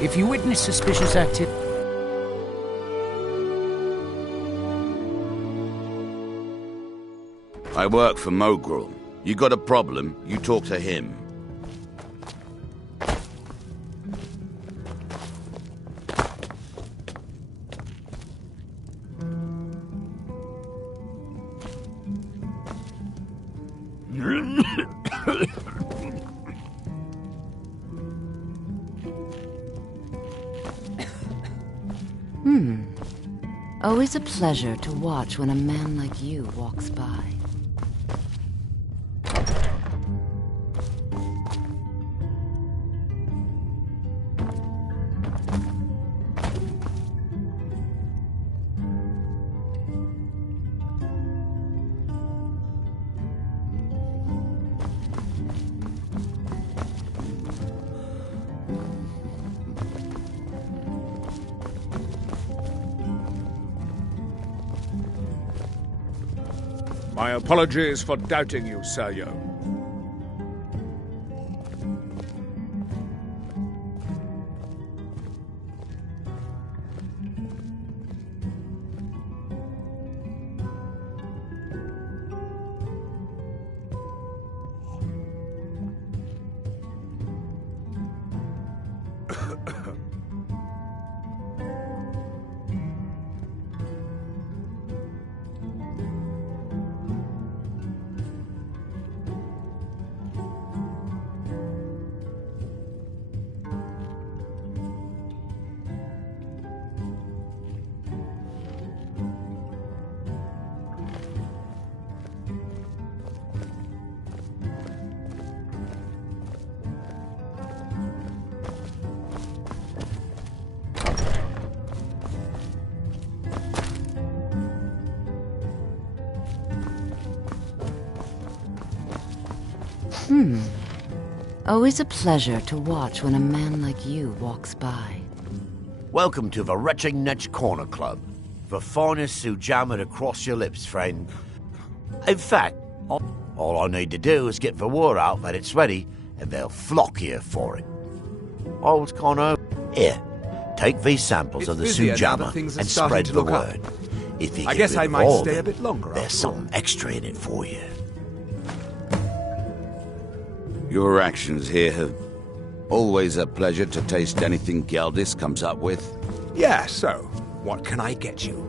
If you witness suspicious activity... I work for Mogrel. You got a problem, you talk to him. Always a pleasure to watch when a man like you walks by. My apologies for doubting you, Seryo. Always a pleasure to watch when a man like you walks by. Welcome to the Retching Netch Corner Club. The finest sujamma across your lips, friend. In fact, all I need to do is get the word out that it's ready, and they'll flock here for it. I was Connor. Here, take these samples of the sujamma and spread the word. If you I get guess rid I of might all stay of a it, bit longer. there's something extra in it for you. Your actions here have always a pleasure to taste anything Geldis comes up with. Yeah, so, what can I get you?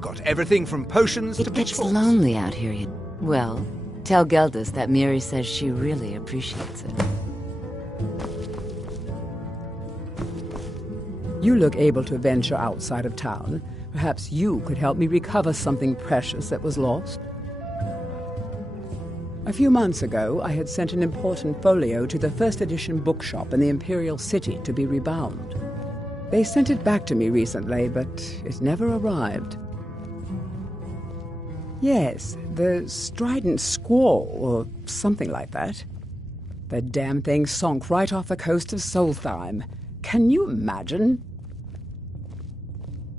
Got everything from potions to It gets pitchforks. lonely out here. Well, tell Geldis that Miri says she really appreciates it. You look able to venture outside of town. Perhaps you could help me recover something precious that was lost. A few months ago, I had sent an important folio to the first edition bookshop in the Imperial City to be rebound. They sent it back to me recently, but it never arrived. Yes, the Strident Squall, or something like that. The damn thing sunk right off the coast of Solstheim. Can you imagine?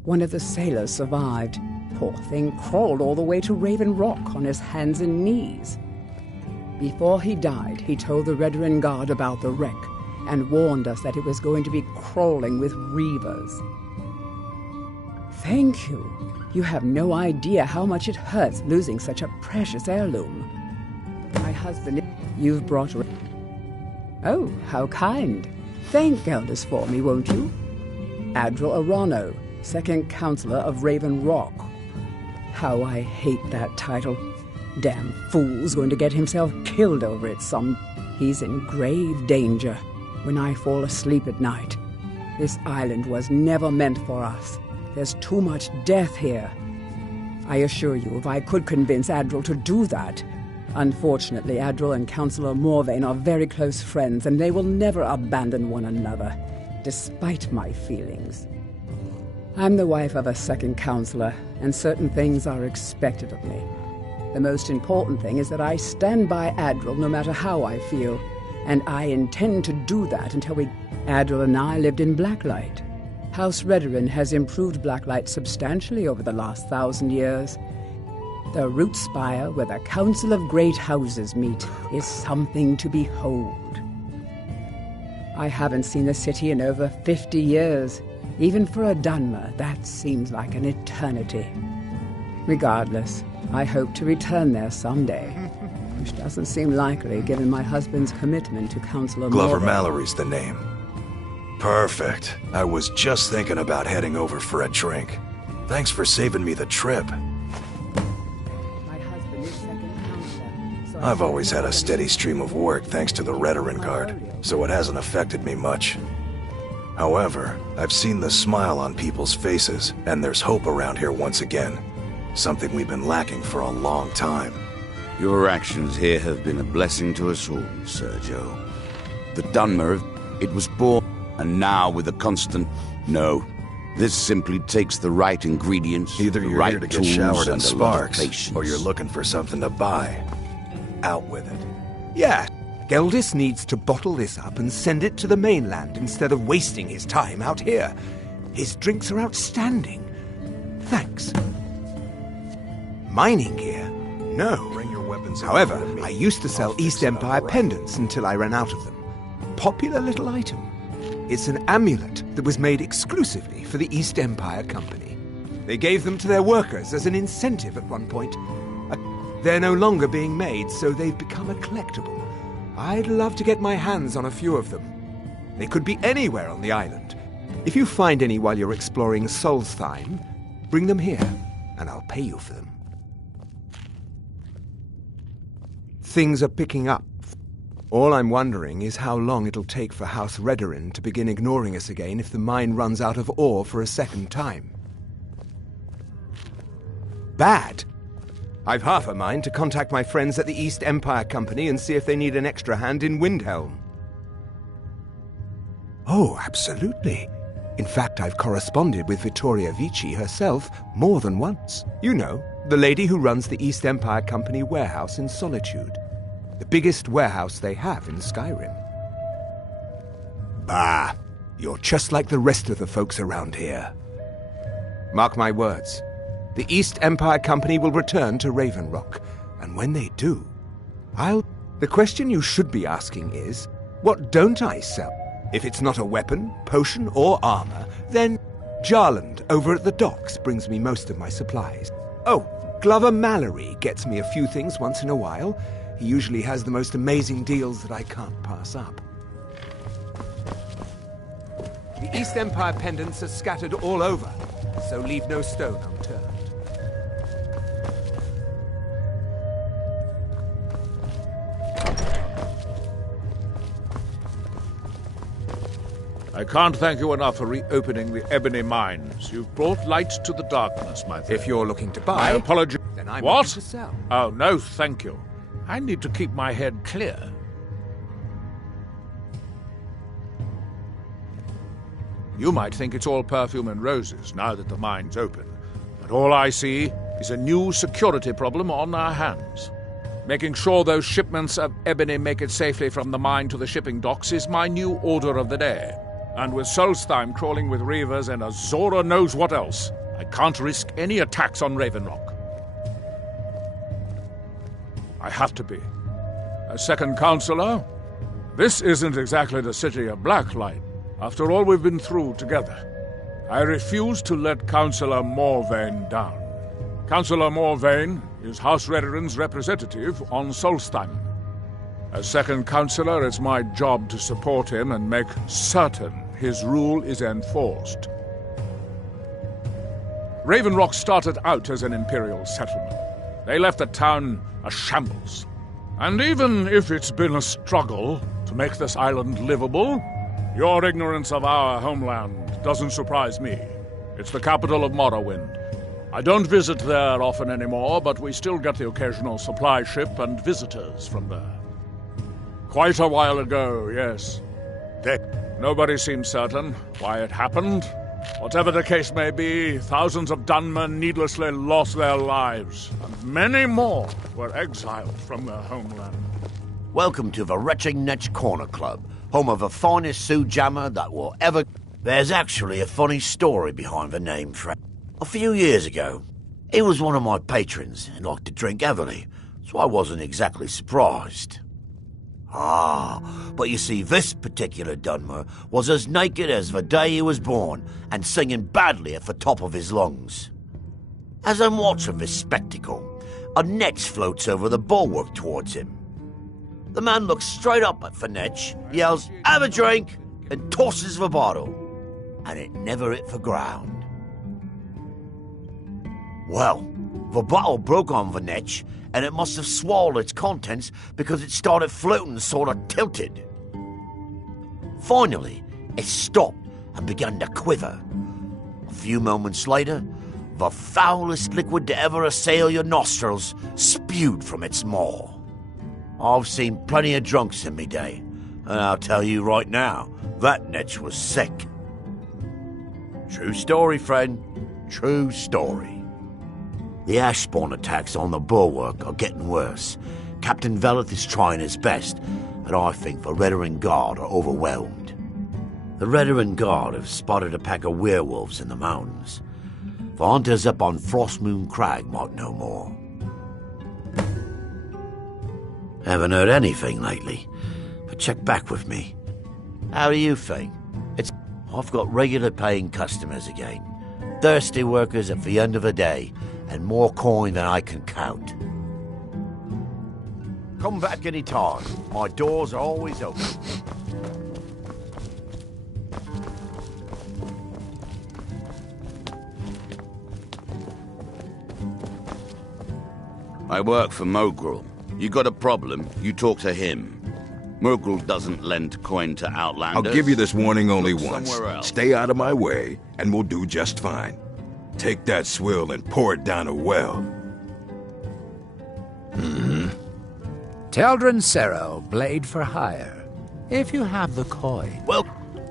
One of the sailors survived. Poor thing crawled all the way to Raven Rock on his hands and knees. Before he died, he told the Redoran Guard about the wreck and warned us that it was going to be crawling with reavers. Thank you. You have no idea how much it hurts losing such a precious heirloom. My husband, you've brought... Oh, how kind. Thank Geldis for me, won't you? Admiral Arano, second counselor of Raven Rock. How I hate that title. Damn fool's going to get himself killed over it some... He's in grave danger when I fall asleep at night. This island was never meant for us. There's too much death here. I assure you, if I could convince Adril to do that... Unfortunately, Adril and Councillor Morvain are very close friends, and they will never abandon one another, despite my feelings. I'm the wife of a second councillor, and certain things are expected of me. The most important thing is that I stand by Adril no matter how I feel, and I intend to do that until we... Adril and I lived in Blacklight. House Redoran has improved Blacklight substantially over the last 1,000 years. The root spire where the Council of Great Houses meet is something to behold. I haven't seen the city in over 50 years. Even for a Dunmer, that seems like an eternity. Regardless, I hope to return there someday, which doesn't seem likely given my husband's commitment to Counselor Glover Morgan. Mallory's the name. Perfect. I was just thinking about heading over for a drink. Thanks for saving me the trip. My husband is second counselor, so I've always had a steady stream of work thanks to the Veteran Guard, so it hasn't affected me much. However, I've seen the smile on people's faces, and there's hope around here once again. Something we've been lacking for a long time. Your actions here have been a blessing to us all, Sergio. The Dunmer, it was born, and now with a constant... No, this simply takes the right ingredients, Either the you're right here to get tools, showered in and a lot of sparks, patience. or you're looking for something to buy. Out with it. Yeah, Geldis needs to bottle this up and send it to the mainland instead of wasting his time out here. His drinks are outstanding. Thanks. Mining gear? No. Bring your weapons in However, with me. I used to sell I'll fix East it up Empire right. pendants until I ran out of them. Popular little item. It's an amulet that was made exclusively for the East Empire Company. They gave them to their workers as an incentive at one point. They're no longer being made, so they've become a collectible. I'd love to get my hands on a few of them. They could be anywhere on the island. If you find any while you're exploring Solstheim, bring them here, and I'll pay you for them. Things are picking up. All I'm wondering is how long it'll take for House Redorin to begin ignoring us again if the mine runs out of ore for a second time. Bad. I've half a mind to contact my friends at the East Empire Company and see if they need an extra hand in Windhelm. Oh, absolutely. In fact, I've corresponded with Vittoria Vici herself more than once. You know, the lady who runs the East Empire Company warehouse in Solitude. The biggest warehouse they have in Skyrim. Bah, you're just like the rest of the folks around here. Mark my words. The East Empire Company will return to Raven Rock, and when they do, The question you should be asking is, what don't I sell? If it's not a weapon, potion, or armor, then Jarland over at the docks brings me most of my supplies. Oh, Glover Mallory gets me a few things once in a while. He usually has the most amazing deals that I can't pass up. The East Empire pendants are scattered all over, so leave no stone unturned. I can't thank you enough for reopening the ebony mines. You've brought light to the darkness, my friend. If you're looking to My buy, apology. then I'm What? looking to sell. Oh, no, thank you. I need to keep my head clear. You might think it's all perfume and roses now that the mine's open, but all I see is a new security problem on our hands. Making sure those shipments of ebony make it safely from the mine to the shipping docks is my new order of the day. And with Solstheim crawling with reavers and Azora knows what else, I can't risk any attacks on Raven Rock. I have to be. As second counselor, this isn't exactly the city of Blacklight, after all we've been through together. I refuse to let Councillor Morvain down. Councillor Morvain is House Redorin's representative on Solstheim. As second counselor, it's my job to support him and make certain his rule is enforced. Raven Rock started out as an imperial settlement. They left the town a shambles. And even if it's been a struggle to make this island livable, your ignorance of our homeland doesn't surprise me. It's the capital of Morrowind. I don't visit there often anymore, but we still get the occasional supply ship and visitors from there. Quite a while ago, yes. Nobody seems certain why it happened. Whatever the case may be, thousands of Dunmer needlessly lost their lives, and many more were exiled from their homeland. Welcome to the Retching Netch Corner Club, home of the finest Sue Jammer that will ever... There's actually a funny story behind the name, Frank. A few years ago, he was one of my patrons and liked to drink heavily, so I wasn't exactly surprised. Ah, but you see, this particular Dunmer was as naked as the day he was born, and singing badly at the top of his lungs. As I'm watching this spectacle, a netch floats over the bulwark towards him. The man looks straight up at the netch, yells, "Have a drink!" and tosses the bottle, and it never hit the ground. Well, the bottle broke on the netch, and it must have swallowed its contents because it started floating sort of tilted. Finally, it stopped and began to quiver. A few moments later, the foulest liquid to ever assail your nostrils spewed from its maw. I've seen plenty of drunks in me day, and I'll tell you right now, that netch was sick. True story, friend. True story. The ash spawn attacks on the bulwark are getting worse. Captain Veleth is trying his best, but I think the Redarin Guard are overwhelmed. The Redarin Guard have spotted a pack of werewolves in the mountains. The hunters up on Frostmoon Crag might know more. Haven't heard anything lately, but check back with me. How do you think? I've got regular paying customers again. Thirsty workers at the end of the day, and more coin than I can count. Come back any time. My doors are always open. I work for Mogrul. You got a problem, you talk to him. Mogrul doesn't lend coin to outlanders. I'll give you this warning only Look once. somewhere else. Stay out of my way, and we'll do just fine. Take that swill and pour it down a well. Teldrin Serral, blade for hire. If you have the coin. Well,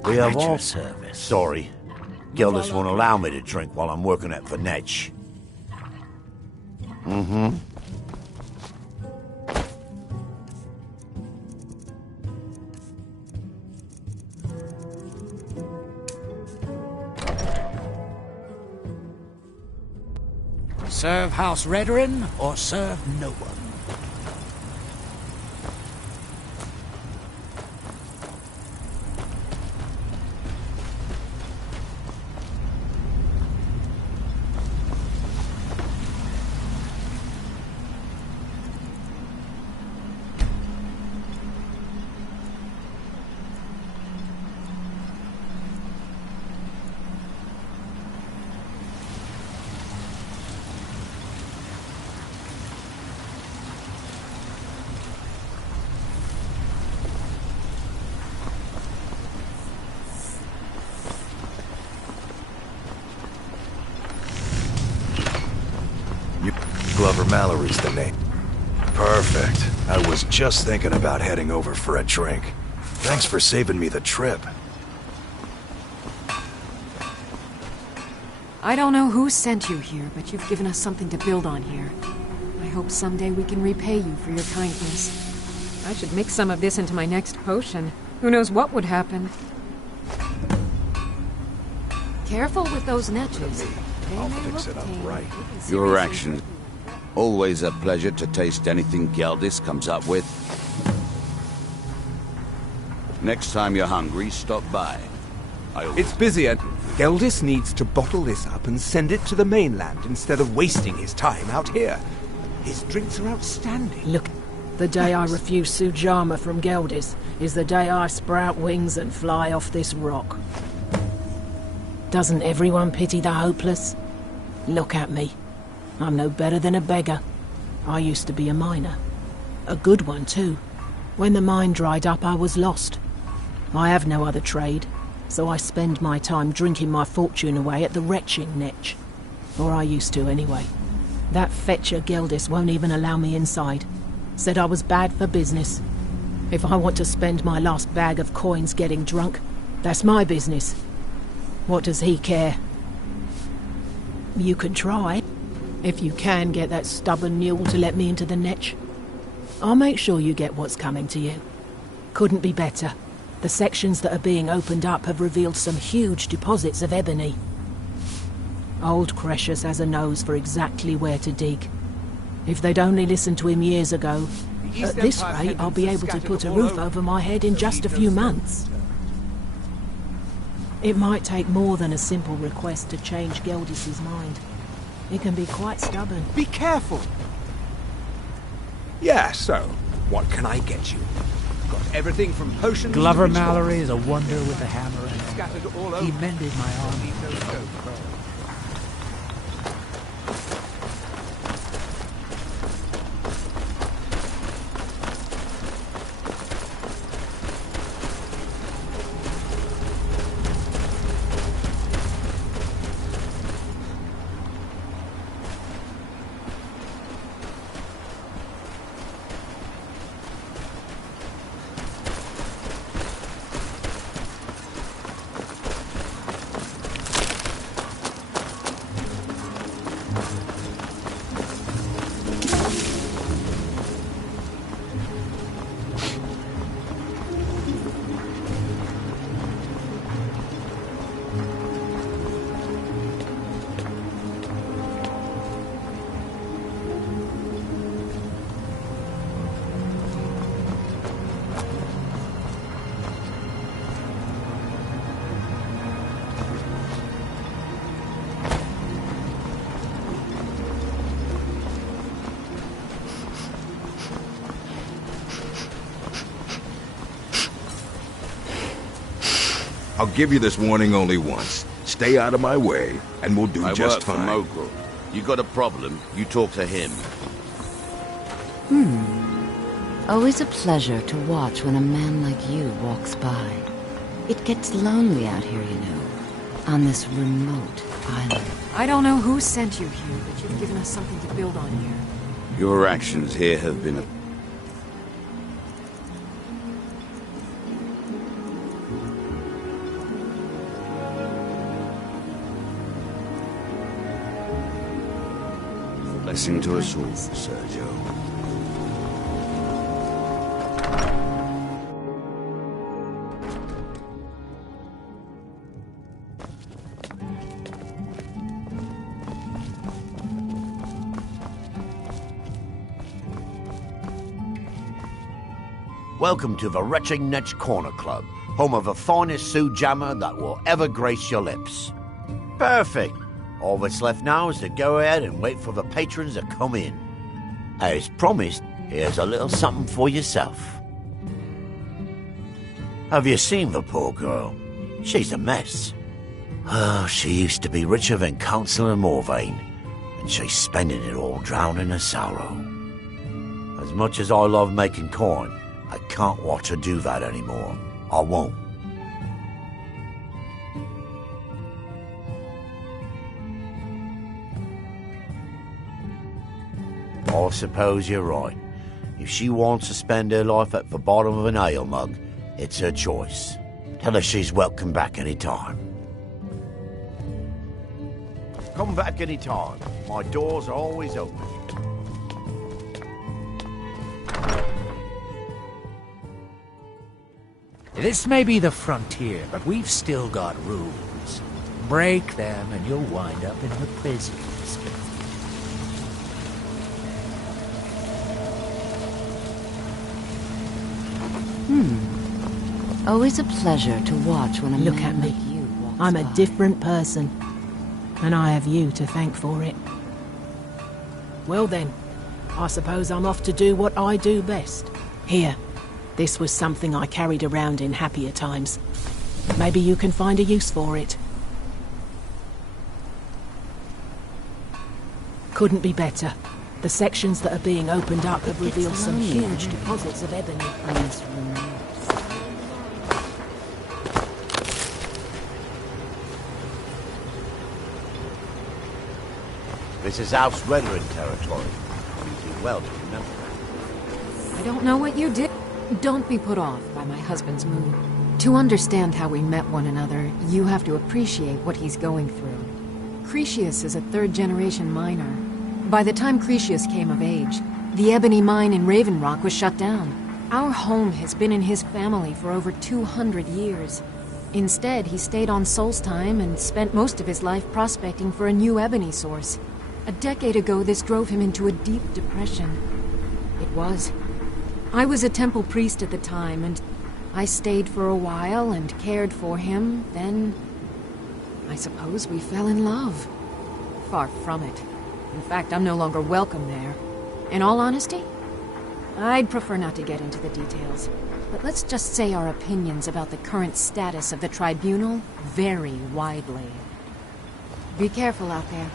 we have at your all... service. Sorry. Gildas won't allow me to drink while I'm working at the netch. Serve House Redarin or serve no one. Glover Mallory's the name. Perfect. I was just thinking about heading over for a drink. Thanks for saving me the trip. I don't know who sent you here, but you've given us something to build on here. I hope someday we can repay you for your kindness. I should mix some of this into my next potion. Who knows what would happen? Careful with those netches. I'll fix it up right. Your actions. Always a pleasure to taste anything Geldis comes up with. Next time you're hungry, stop by. It's busier. Geldis needs to bottle this up and send it to the mainland instead of wasting his time out here. His drinks are outstanding. Look, the day I refuse Sujama from Geldis is the day I sprout wings and fly off this rock. Doesn't everyone pity the hopeless? Look at me. I'm no better than a beggar. I used to be a miner. A good one, too. When the mine dried up, I was lost. I have no other trade, so I spend my time drinking my fortune away at the retching netch. Or I used to, anyway. That fetcher Geldis won't even allow me inside. Said I was bad for business. If I want to spend my last bag of coins getting drunk, that's my business. What does he care? You can try, if you can get that stubborn mule to let me into the netch. I'll make sure you get what's coming to you. Couldn't be better. The sections that are being opened up have revealed some huge deposits of ebony. Old Cretius has a nose for exactly where to dig. If they'd only listened to him years ago, At this rate, I'll be able to put a roof over my head in just a few months. It might take more than a simple request to change Geldis's mind. It can be quite stubborn. Be careful! Yeah, so, what can I get you? Got everything from potions Glover to Mallory is a wonder with a hammer and scattered all over. he mended my army. I'll give you this warning only once. Stay out of my way, and we'll do just work fine. For Mogul. You got a problem, you talk to him. Always a pleasure to watch when a man like you walks by. It gets lonely out here, you know, on this remote island. I don't know who sent you here, but you've given us something to build on here. Your actions here have been a... blessing to us all, Sergio. Welcome to the Retching Netch Corner Club, home of the finest Sue Jammer that will ever grace your lips. Perfect! All that's left now is to go ahead and wait for the patrons to come in. As promised, here's a little something for yourself. Have you seen the poor girl? She's a mess. Oh, she used to be richer than Councillor Morvain, and she's spending it all drowning her sorrow. As much as I love making coin, I can't watch her do that anymore. I won't. I suppose you're right. If she wants to spend her life at the bottom of an ale mug, it's her choice. Tell her she's welcome back any time. Come back any time. My doors are always open. This may be the frontier, but we've still got rules. Break them and you'll wind up in the prisons. Always a pleasure to watch when a Look man at me. like you walks I'm a by. different person, and I have you to thank for it. Well then, I suppose I'm off to do what I do best. Here, this was something I carried around in happier times. Maybe you can find a use for it. Couldn't be better. The sections that are being opened up have revealed some lonely, huge huh? deposits of ebony. On this remote This is House Redarin territory. You do well to remember that. I don't know what you did. Don't be put off by my husband's mood. To understand how we met one another, you have to appreciate what he's going through. Cretius is a third-generation miner. By the time Cretius came of age, the ebony mine in Raven Rock was shut down. Our home has been in his family for over 200 years. Instead, he stayed on Solstheim and spent most of his life prospecting for a new ebony source. A decade ago, this drove him into a deep depression. It was I was a temple priest at the time, and I stayed for a while and cared for him. Then, I suppose we fell in love. Far from it. In fact, I'm no longer welcome there. In all honesty, I'd prefer not to get into the details. But let's just say our opinions about the current status of the tribunal vary widely. Be careful out there.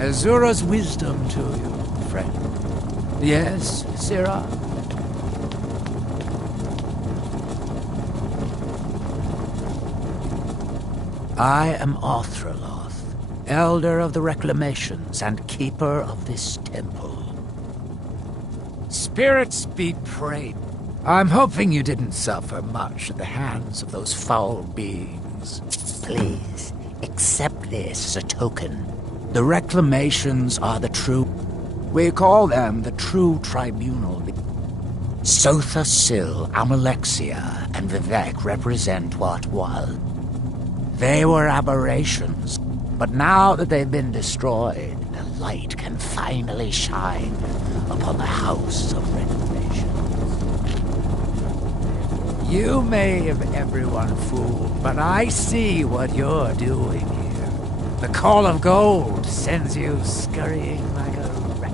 Azura's wisdom to you, friend. Yes, Sirrah? I am Arthraloth, Elder of the Reclamations and Keeper of this temple. Spirits be praised. I'm hoping you didn't suffer much at the hands of those foul beings. Please, accept this as a token. The Reclamations are the true... We call them the true tribunal. Sotha Sil, Amalexia, and Vivek represent what was. They were aberrations, but now that they've been destroyed, the light can finally shine upon the House of Reclamation. You may have everyone fooled, but I see what you're doing here. The Call of Gold sends you scurrying like a rat.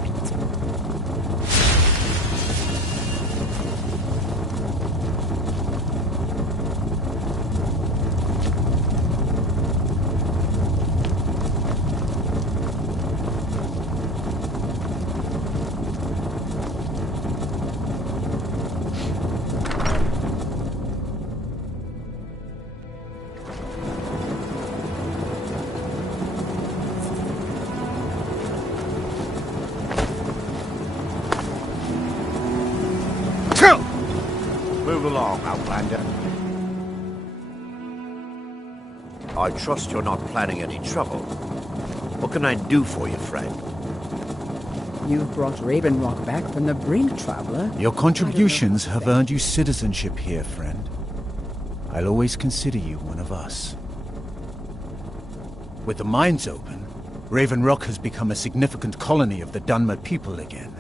Move along, Outlander. I trust you're not planning any trouble. What can I do for you, friend? You've brought Raven Rock back from the brink, traveler. Your contributions have earned you citizenship here, friend. I'll always consider you one of us. With the mines open, Raven Rock has become a significant colony of the Dunmer people again.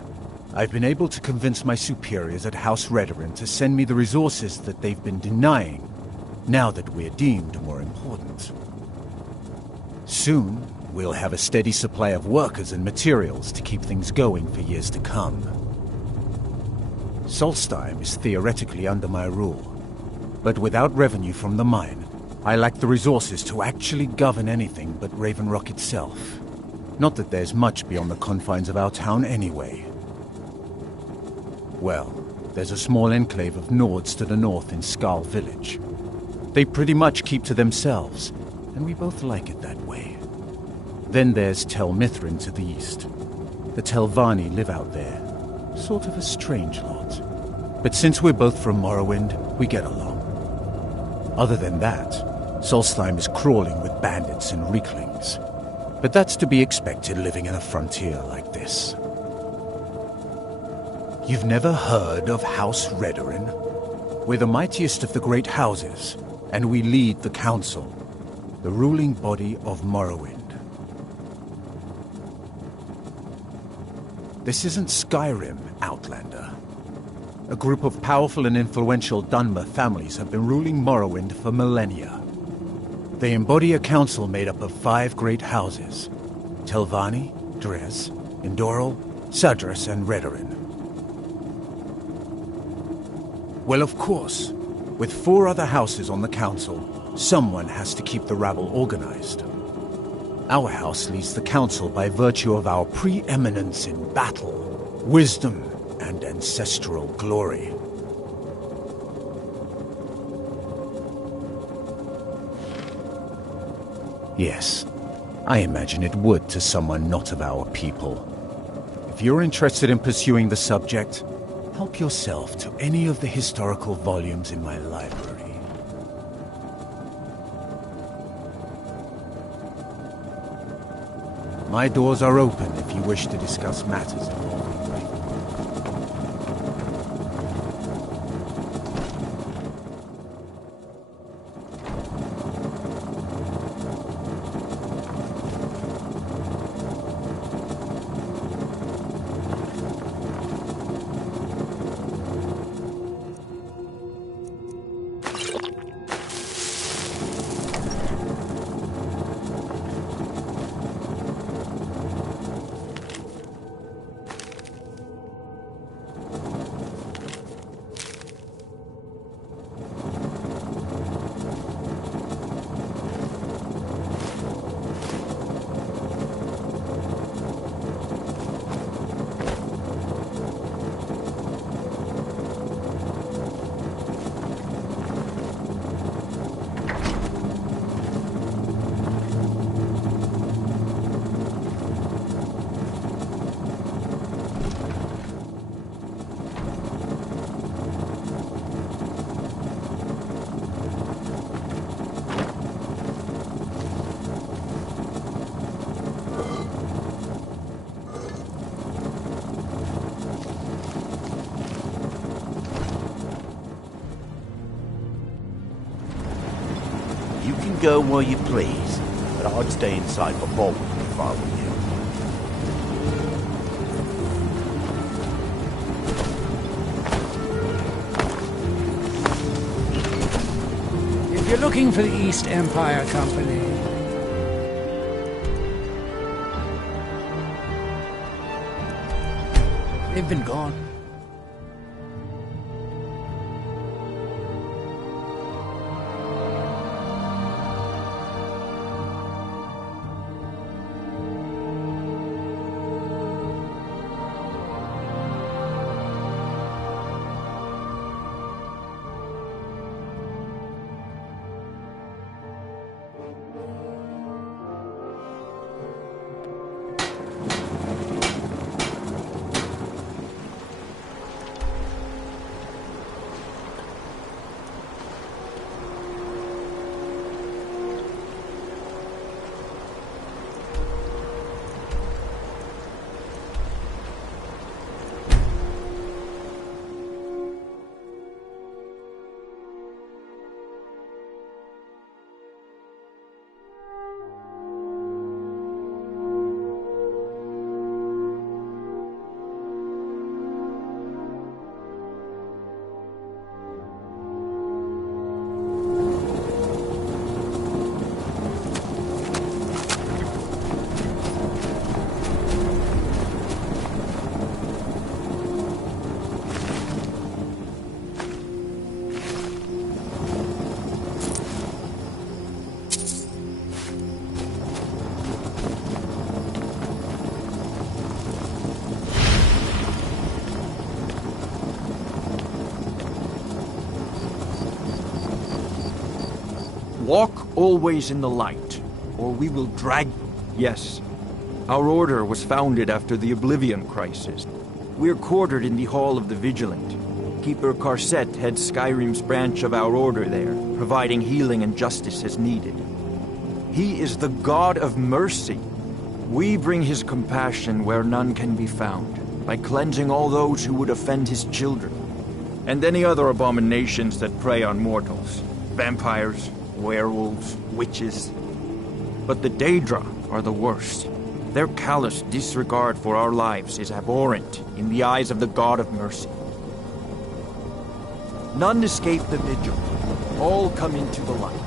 I've been able to convince my superiors at House Redoran to send me the resources that they've been denying, now that we're deemed more important. Soon, we'll have a steady supply of workers and materials to keep things going for years to come. Solstheim is theoretically under my rule, but without revenue from the mine, I lack the resources to actually govern anything but Raven Rock itself. Not that there's much beyond the confines of our town anyway. Well, there's a small enclave of Nords to the north in Skal Village. They pretty much keep to themselves, and we both like it that way. Then there's Tel Mithrin to the east. The Telvanni live out there. Sort of a strange lot. But since we're both from Morrowind, we get along. Other than that, Solstheim is crawling with bandits and Reeklings. But that's to be expected living in a frontier like this. You've never heard of House Redoran? We're the mightiest of the great houses, and we lead the Council, the ruling body of Morrowind. This isn't Skyrim, Outlander. A group of powerful and influential Dunmer families have been ruling Morrowind for millennia. They embody a council made up of 5 great houses: Telvanni, Dres, Indoril, Sadras, and Redoran. Well, of course, with 4 other houses on the council, someone has to keep the rabble organized. Our house leads the council by virtue of our preeminence in battle, wisdom, and ancestral glory. Yes, I imagine it would to someone not of our people. If you're interested in pursuing the subject, help yourself to any of the historical volumes in my library. My doors are open if you wish to discuss matters involving Raven. You can go where you please, but I'd stay inside for Bolton if I were you. If you're looking for the East Empire Company, they've been gone. Walk always in the light, or we will drag... Yes, our order was founded after the Oblivion Crisis. We're quartered in the Hall of the Vigilant. Keeper Carset heads Skyrim's branch of our order there, providing healing and justice as needed. He is the God of mercy. We bring his compassion where none can be found, by cleansing all those who would offend his children, and any other abominations that prey on mortals. Vampires, werewolves, witches. But the Daedra are the worst. Their callous disregard for our lives is abhorrent in the eyes of the God of mercy. None escape the vigil. All come into the light.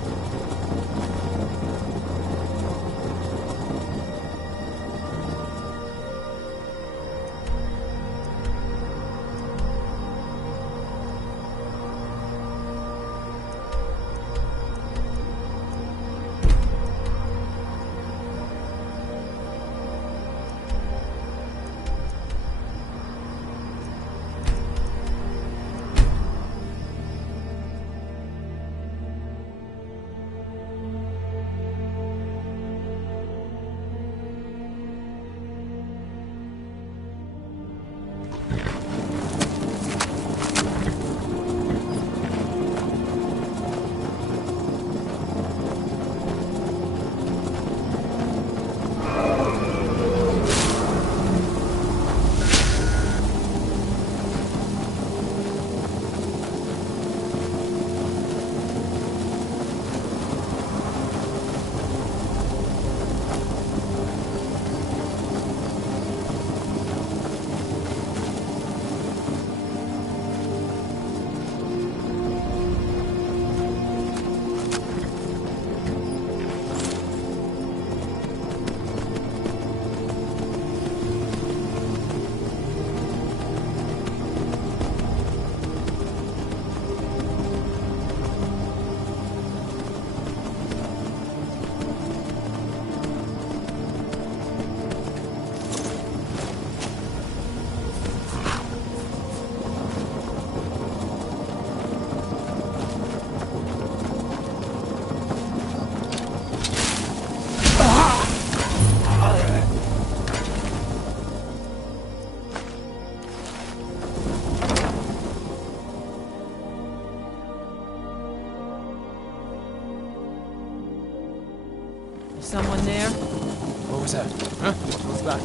Someone there? What was that? Huh? What was that?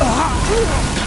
Ah!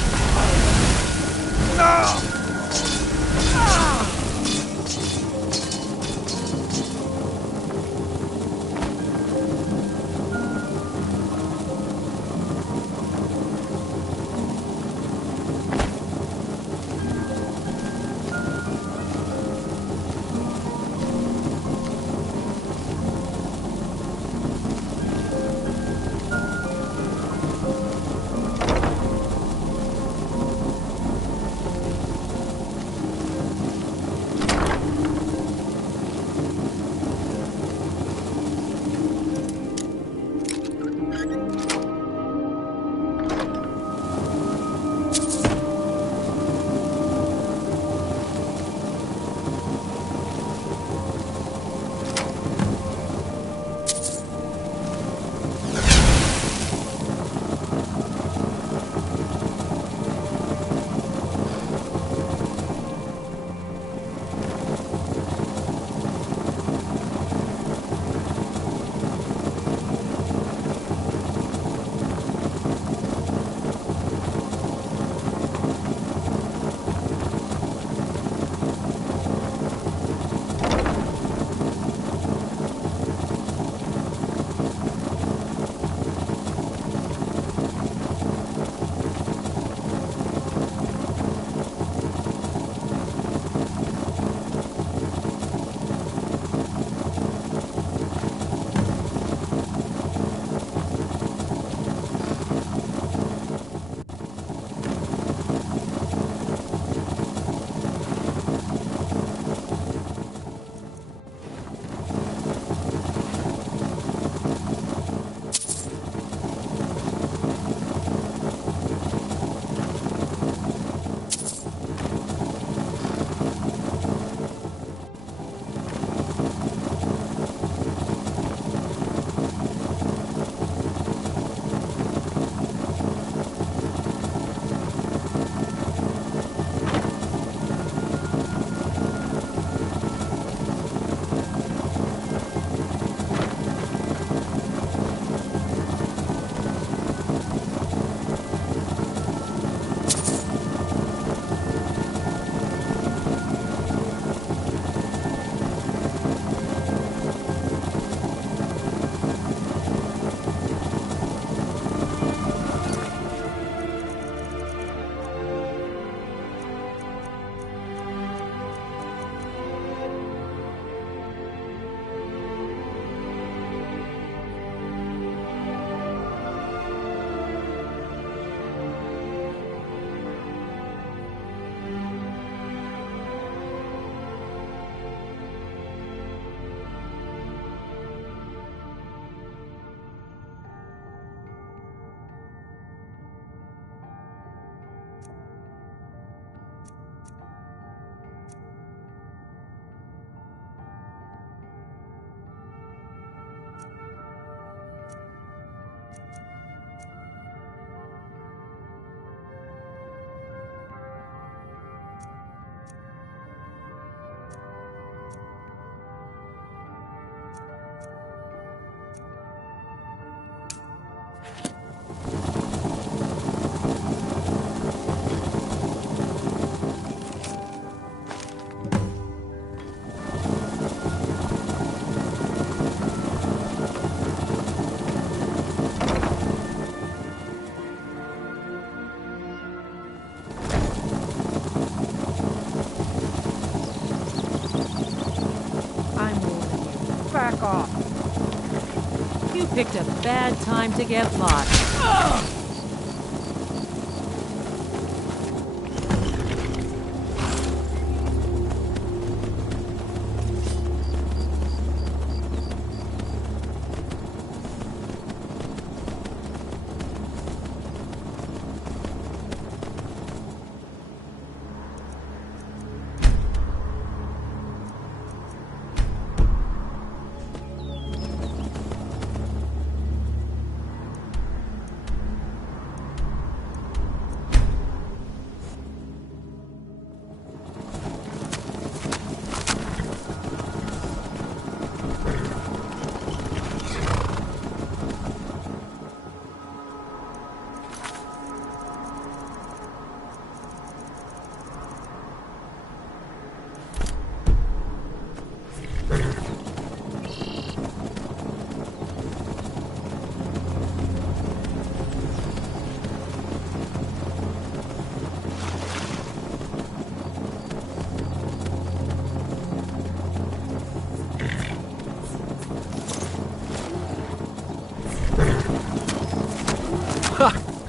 Back off. You picked a bad time to get lost.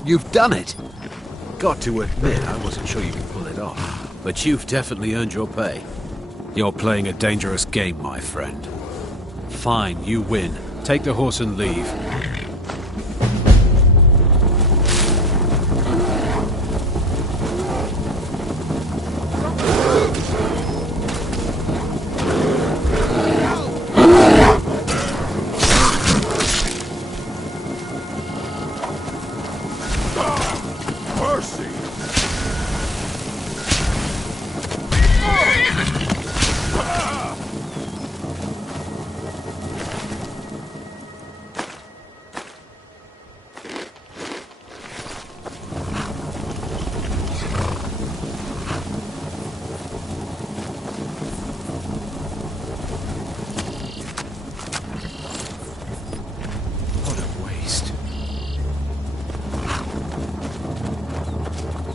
You've done it! Got to admit, I wasn't sure you could pull it off. But you've definitely earned your pay. You're playing a dangerous game, my friend. Fine, you win. Take the horse and leave.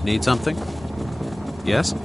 Need something? Yes?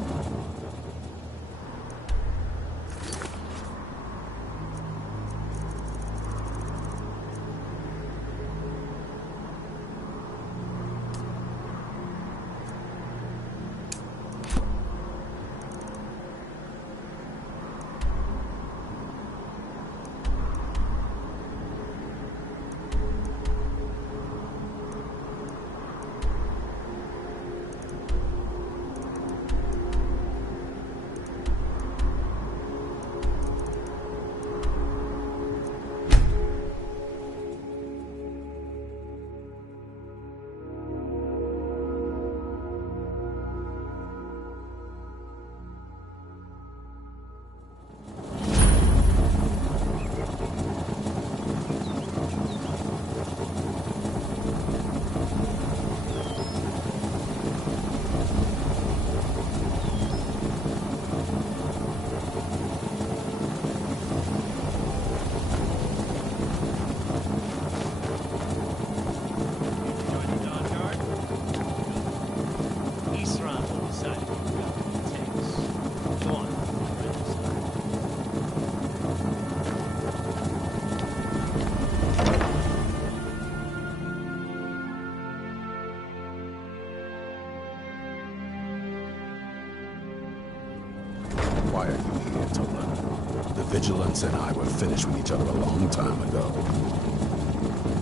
Why are you here, Tolan? The Vigilance and I were finished with each other a long time ago.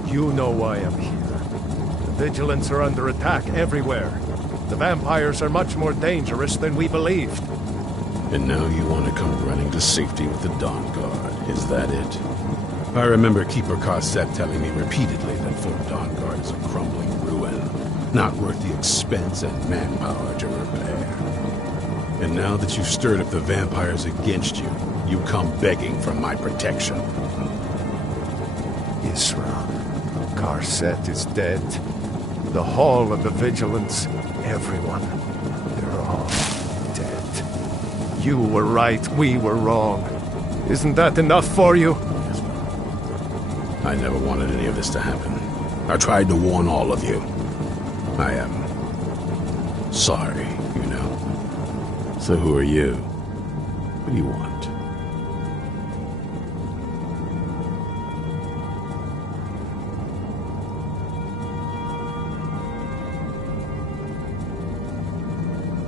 You know why I'm here. The Vigilance are under attack everywhere. The vampires are much more dangerous than we believed. And now you want to come running to safety with the Dawn Guard, is that it? I remember Keeper Carset telling me repeatedly that Fort Dawn Guard is a crumbling ruin, not worth the expense and manpower to repair. And now that you've stirred up the vampires against you, you come begging for my protection. Isra, Carset is dead. The Hall of the Vigilance, everyone, they're all dead. You were right, we were wrong. Isn't that enough for you? I never wanted any of this to happen. I tried to warn all of you. I am sorry, you know. So who are you? What do you want?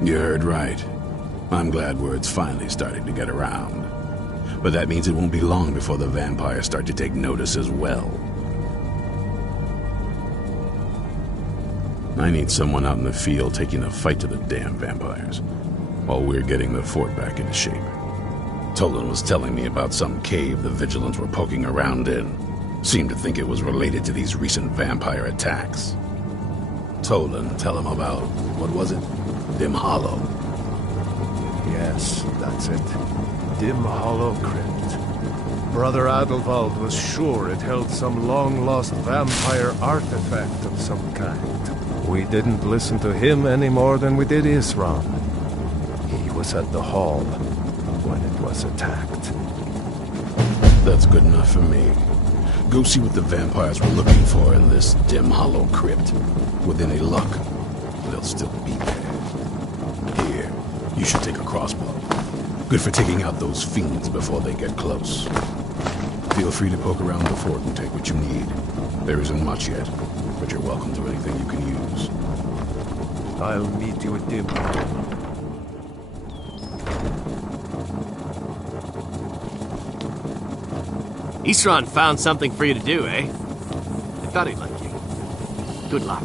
You heard right. I'm glad word's finally starting to get around. But that means it won't be long before the vampires start to take notice as well. I need someone out in the field taking the fight to the damn vampires, while we're getting the fort back into shape. Tolan was telling me about some cave the Vigilants were poking around in. Seemed to think it was related to these recent vampire attacks. Tolan, tell him about, what was it? Dim Hollow. Yes, that's it. Dim Hollow Crypt. Brother Adelwald was sure it held some long-lost vampire artifact of some kind. We didn't listen to him any more than we did Isran. He was at the hall when it was attacked. That's good enough for me. Go see what the vampires were looking for in this Dim Hollow Crypt. With any luck, they'll still be there. Here, you should take a crossbow. Good for taking out those fiends before they get close. Feel free to poke around the fort and take what you need. There isn't much yet, but you're welcome to anything you can use. I'll meet you at Dim. Isran found something for you to do, eh? I thought he'd like you. Good luck.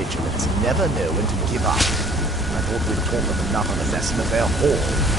Vigilants never know when to give up. I thought we'd taught them enough of a lesson at their hall.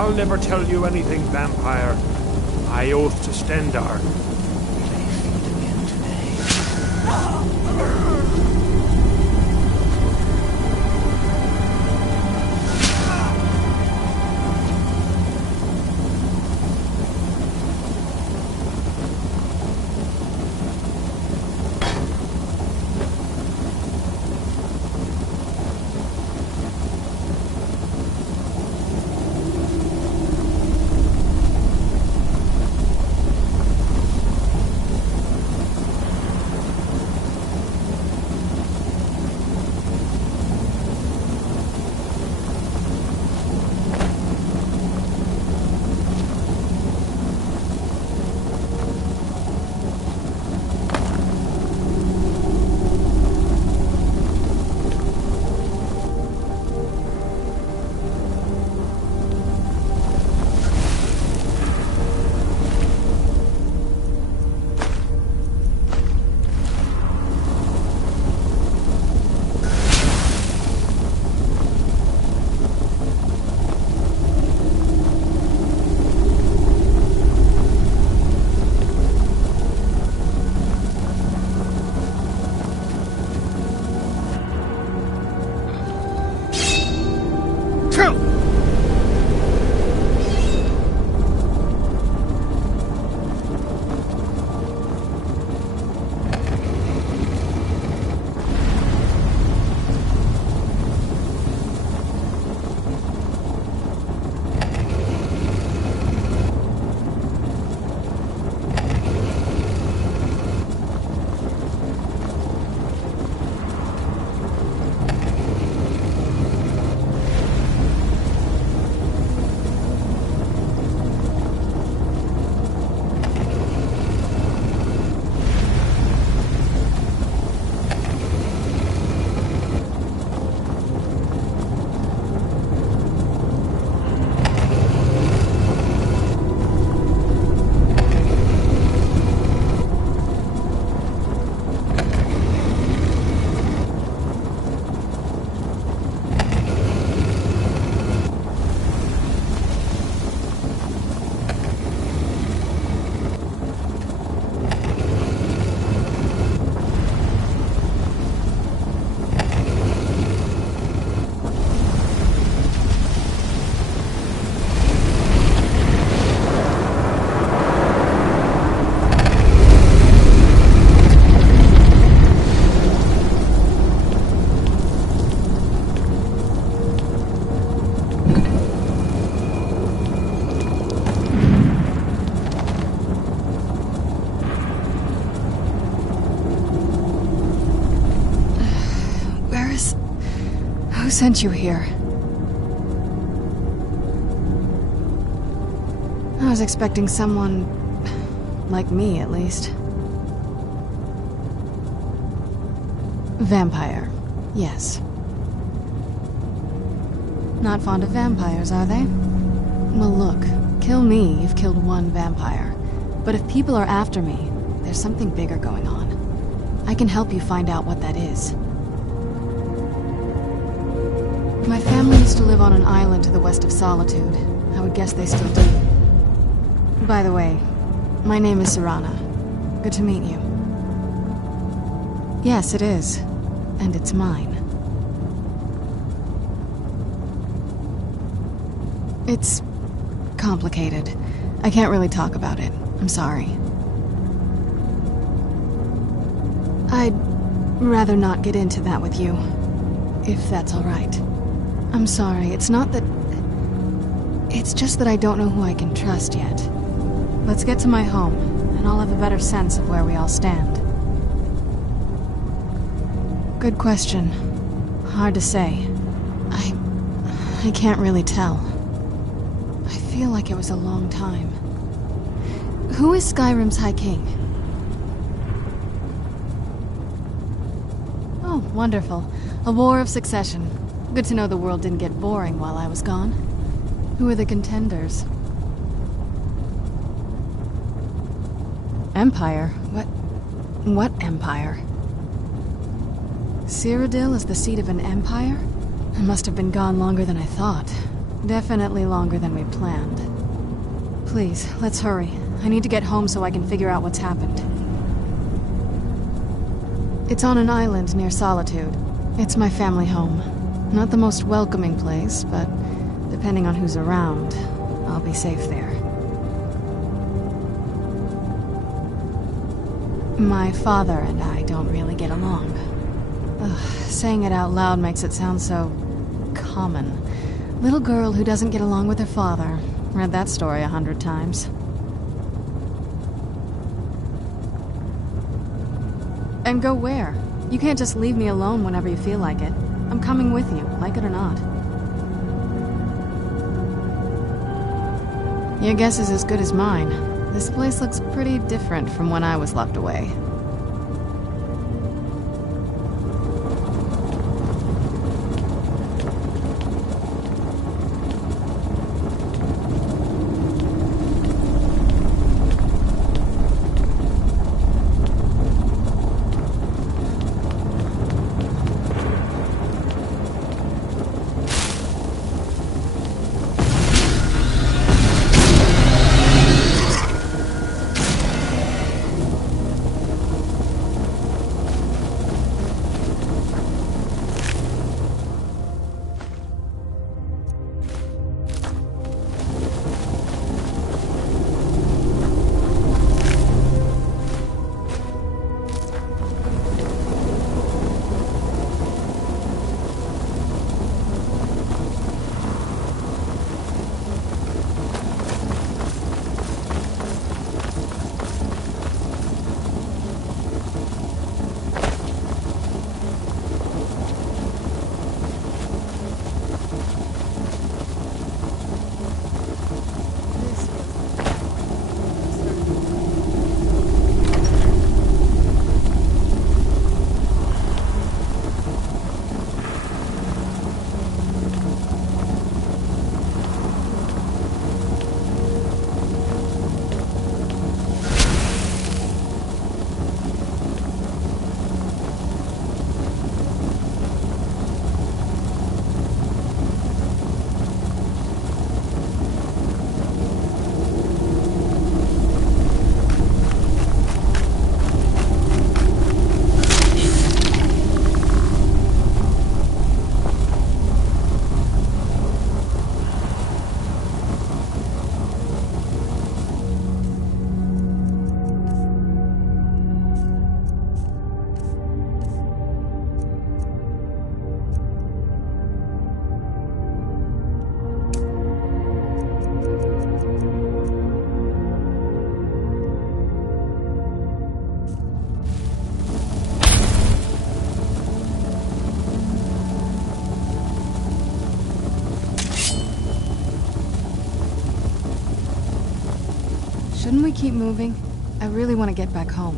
I'll never tell you anything, vampire. I oath to Stendar. Who sent you here? I was expecting someone... like me, at least. Vampire. Yes. Not fond of vampires, are they? Well, look. Kill me, you've killed one vampire. But if people are after me, there's something bigger going on. I can help you find out what that is. My family used to live on an island to the west of Solitude. I would guess they still do. By the way, my name is Serana. Good to meet you. Yes, it is. And it's mine. It's complicated. I can't really talk about it. I'm sorry. I'd rather not get into that with you, if that's all right. I'm sorry, it's not that... It's just that I don't know who I can trust yet. Let's get to my home, and I'll have a better sense of where we all stand. Good question. Hard to say. I can't really tell. I feel like it was a long time. Who is Skyrim's High King? Oh, wonderful. A war of succession. Good to know the world didn't get boring while I was gone. Who are the contenders? Empire? What empire? Cyrodiil is the seat of an empire? It must have been gone longer than I thought. Definitely longer than we planned. Please, let's hurry. I need to get home so I can figure out what's happened. It's on an island near Solitude. It's my family home. Not the most welcoming place, but depending on who's around, I'll be safe there. My father and I don't really get along. Ugh, saying it out loud makes it sound so common. Little girl who doesn't get along with her father. Read that story 100 times. And go where? You can't just leave me alone whenever you feel like it. I'm coming with you, like it or not. Your guess is as good as mine. This place looks pretty different from when I was locked away. Shouldn't we keep moving? I really want to get back home.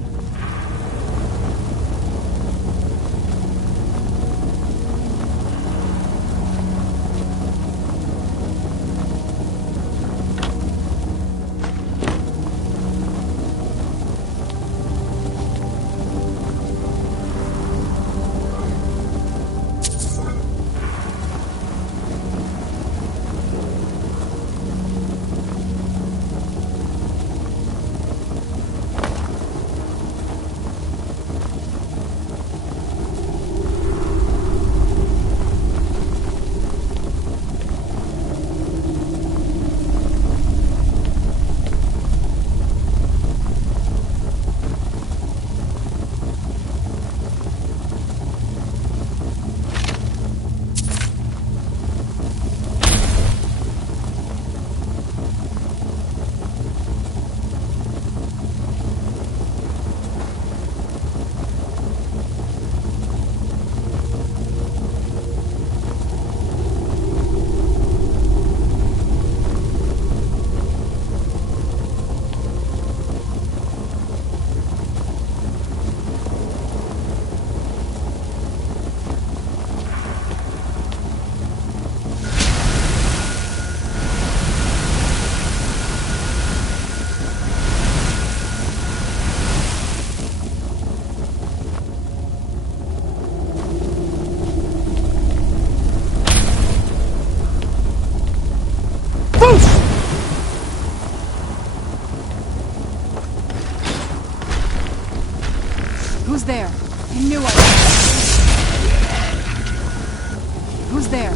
Who's there?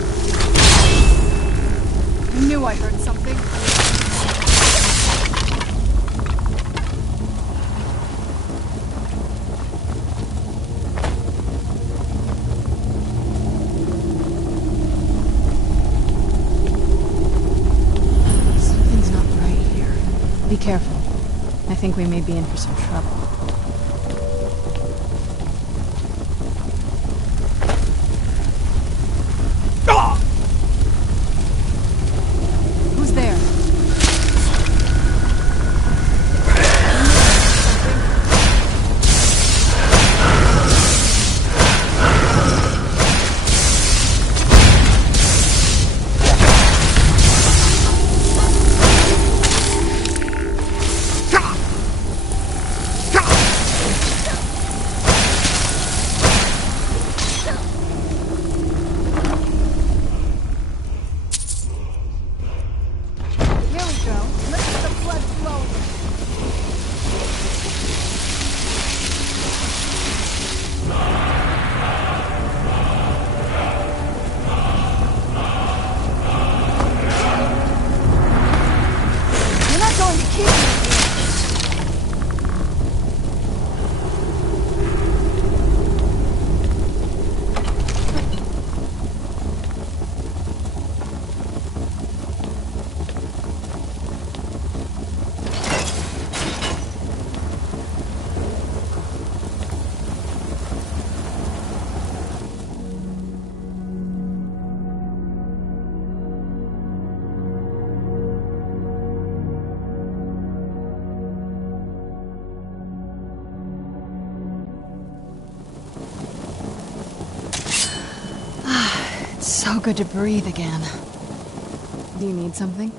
I knew I heard something. Something's not right here. Be careful. I think we may be in for some trouble. Who's there? So good to breathe again. Do you need something?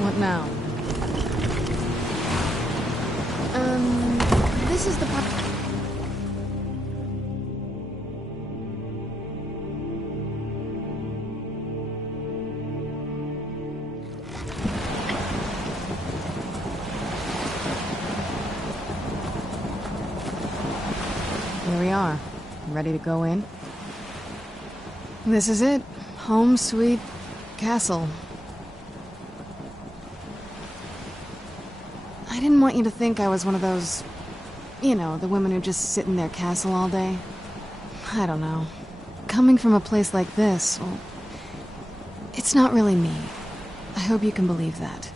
What now? This is the part. Here we are. Ready to go in? This is it. Home sweet castle. I didn't want you to think I was one of those, you know, the women who just sit in their castle all day. I don't know. Coming from a place like this, well, it's not really me. I hope you can believe that.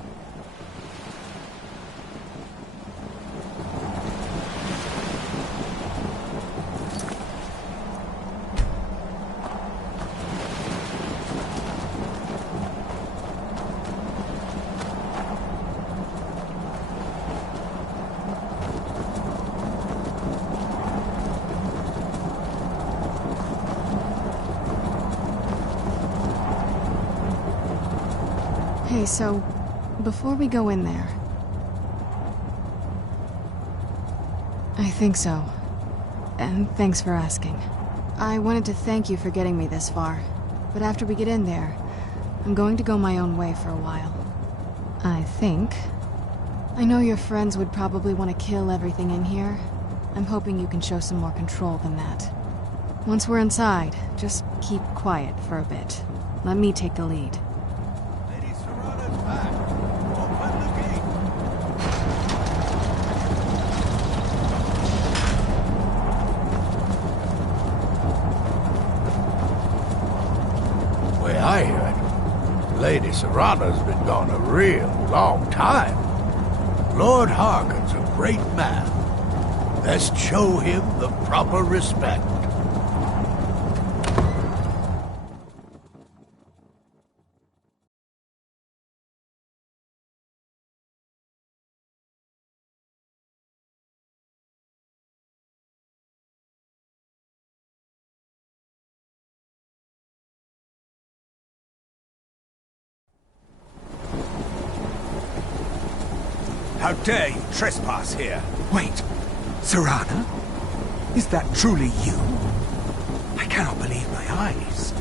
Hey, so, before we go in there... I think so. And thanks for asking. I wanted to thank you for getting me this far, but after we get in there, I'm going to go my own way for a while. I think. I know your friends would probably want to kill everything in here. I'm hoping you can show some more control than that. Once we're inside, just keep quiet for a bit. Let me take the lead. I heard, Lady Serrana's been gone a real long time. Lord Harkon's a great man. Let's show him the proper respect. How dare you trespass here? Wait, Serana? Is that truly you? I cannot believe my eyes.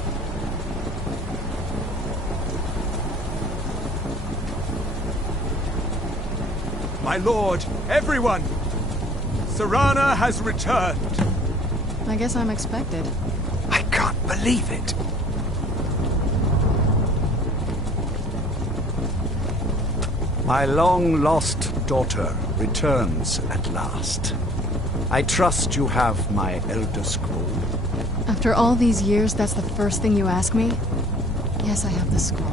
My lord, everyone! Serana has returned. I guess I'm expected. I can't believe it. My long-lost daughter returns at last. I trust you have my Elder Scroll. After all these years, that's the first thing you ask me? Yes, I have the scroll.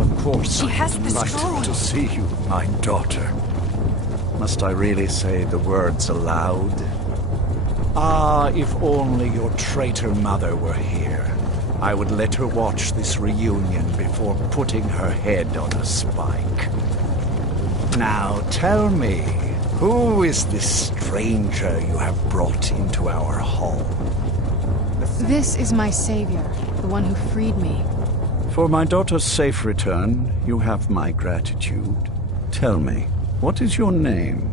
Of course, She has the delighted scroll. to see you, my daughter. Must I really say the words aloud? Ah, if only your traitor mother were here. I would let her watch this reunion before putting her head on a spike. Now tell me, who is this stranger you have brought into our hall? This is my savior, the one who freed me. For my daughter's safe return, you have my gratitude. Tell me, what is your name?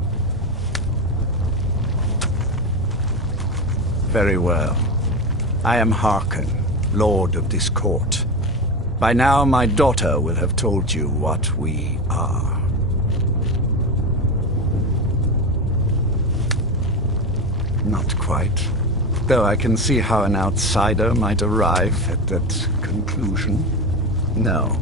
Very well. I am Harkon, Lord of this court. By now, my daughter will have told you what we are. Not quite. Though I can see how an outsider might arrive at that conclusion. No,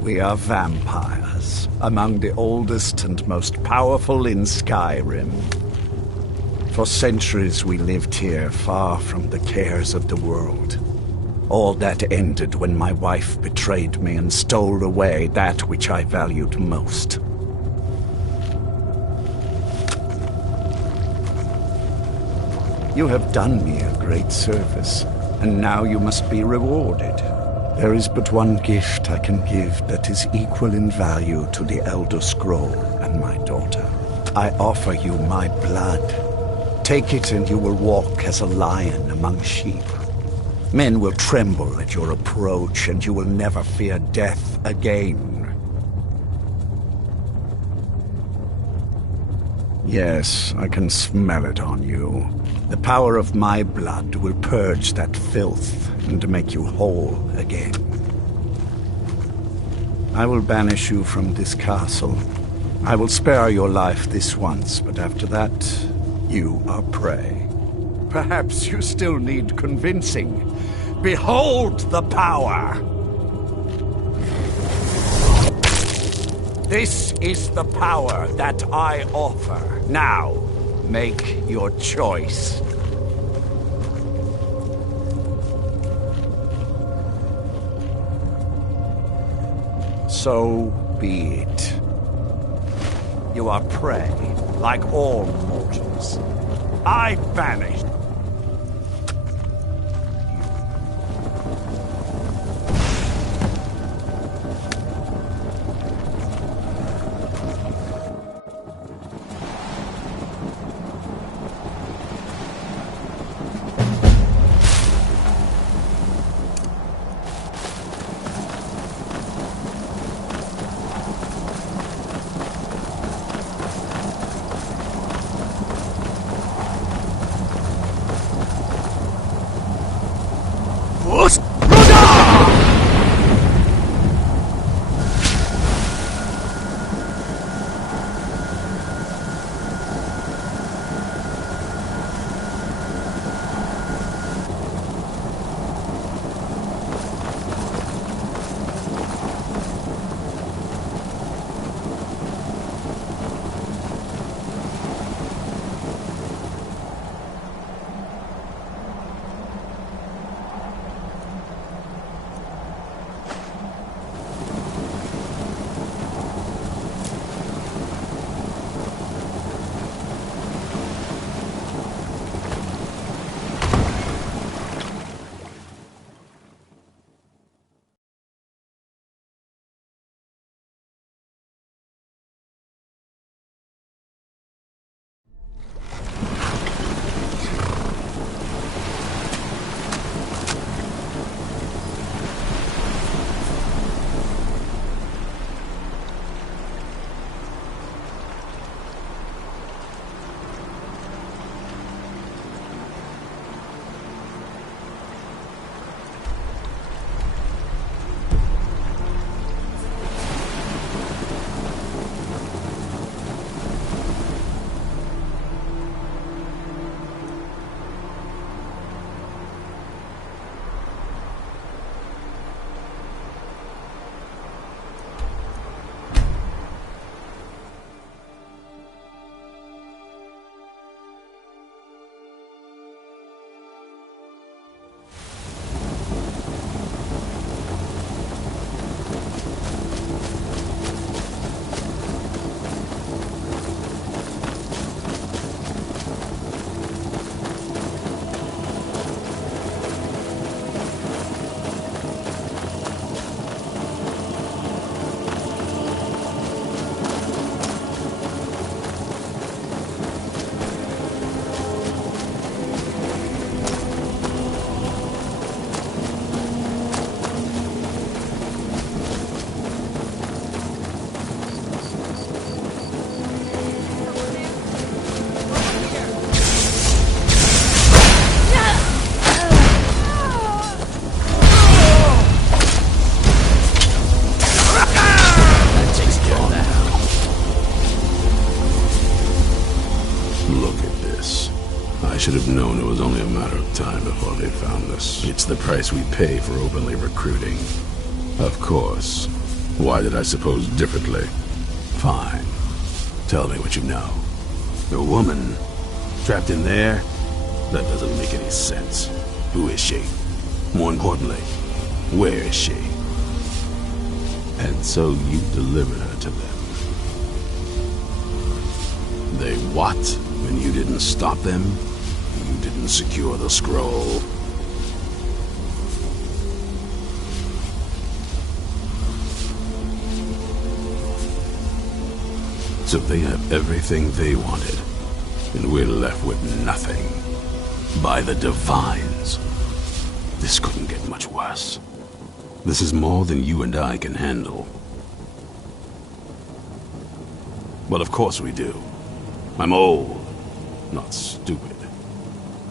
we are vampires, among the oldest and most powerful in Skyrim. For centuries we lived here, far from the cares of the world. All that ended when my wife betrayed me and stole away that which I valued most. You have done me a great service, and now you must be rewarded. There is but one gift I can give that is equal in value to the Elder Scroll and my daughter. I offer you my blood. Take it and you will walk as a lion among sheep. Men will tremble at your approach, and you will never fear death again. Yes, I can smell it on you. The power of my blood will purge that filth and make you whole again. I will banish you from this castle. I will spare your life this once, but after that, you are prey. Perhaps you still need convincing. Behold the power! This is the power that I offer. Now, make your choice. So be it. You are prey, like all mortals. I banish. Yes. I should have known it was only a matter of time before they found us. It's the price we pay for openly recruiting. Of course. Why did I suppose differently? Fine. Tell me what you know. The woman trapped in there? That doesn't make any sense. Who is she? More importantly, where is she? And so you delivered her to them. They what? When you didn't stop them? You didn't secure the scroll? So they have everything they wanted, and we're left with nothing. By the Divines. This couldn't get much worse. This is more than you and I can handle. Well, of course we do. I'm old, not stupid.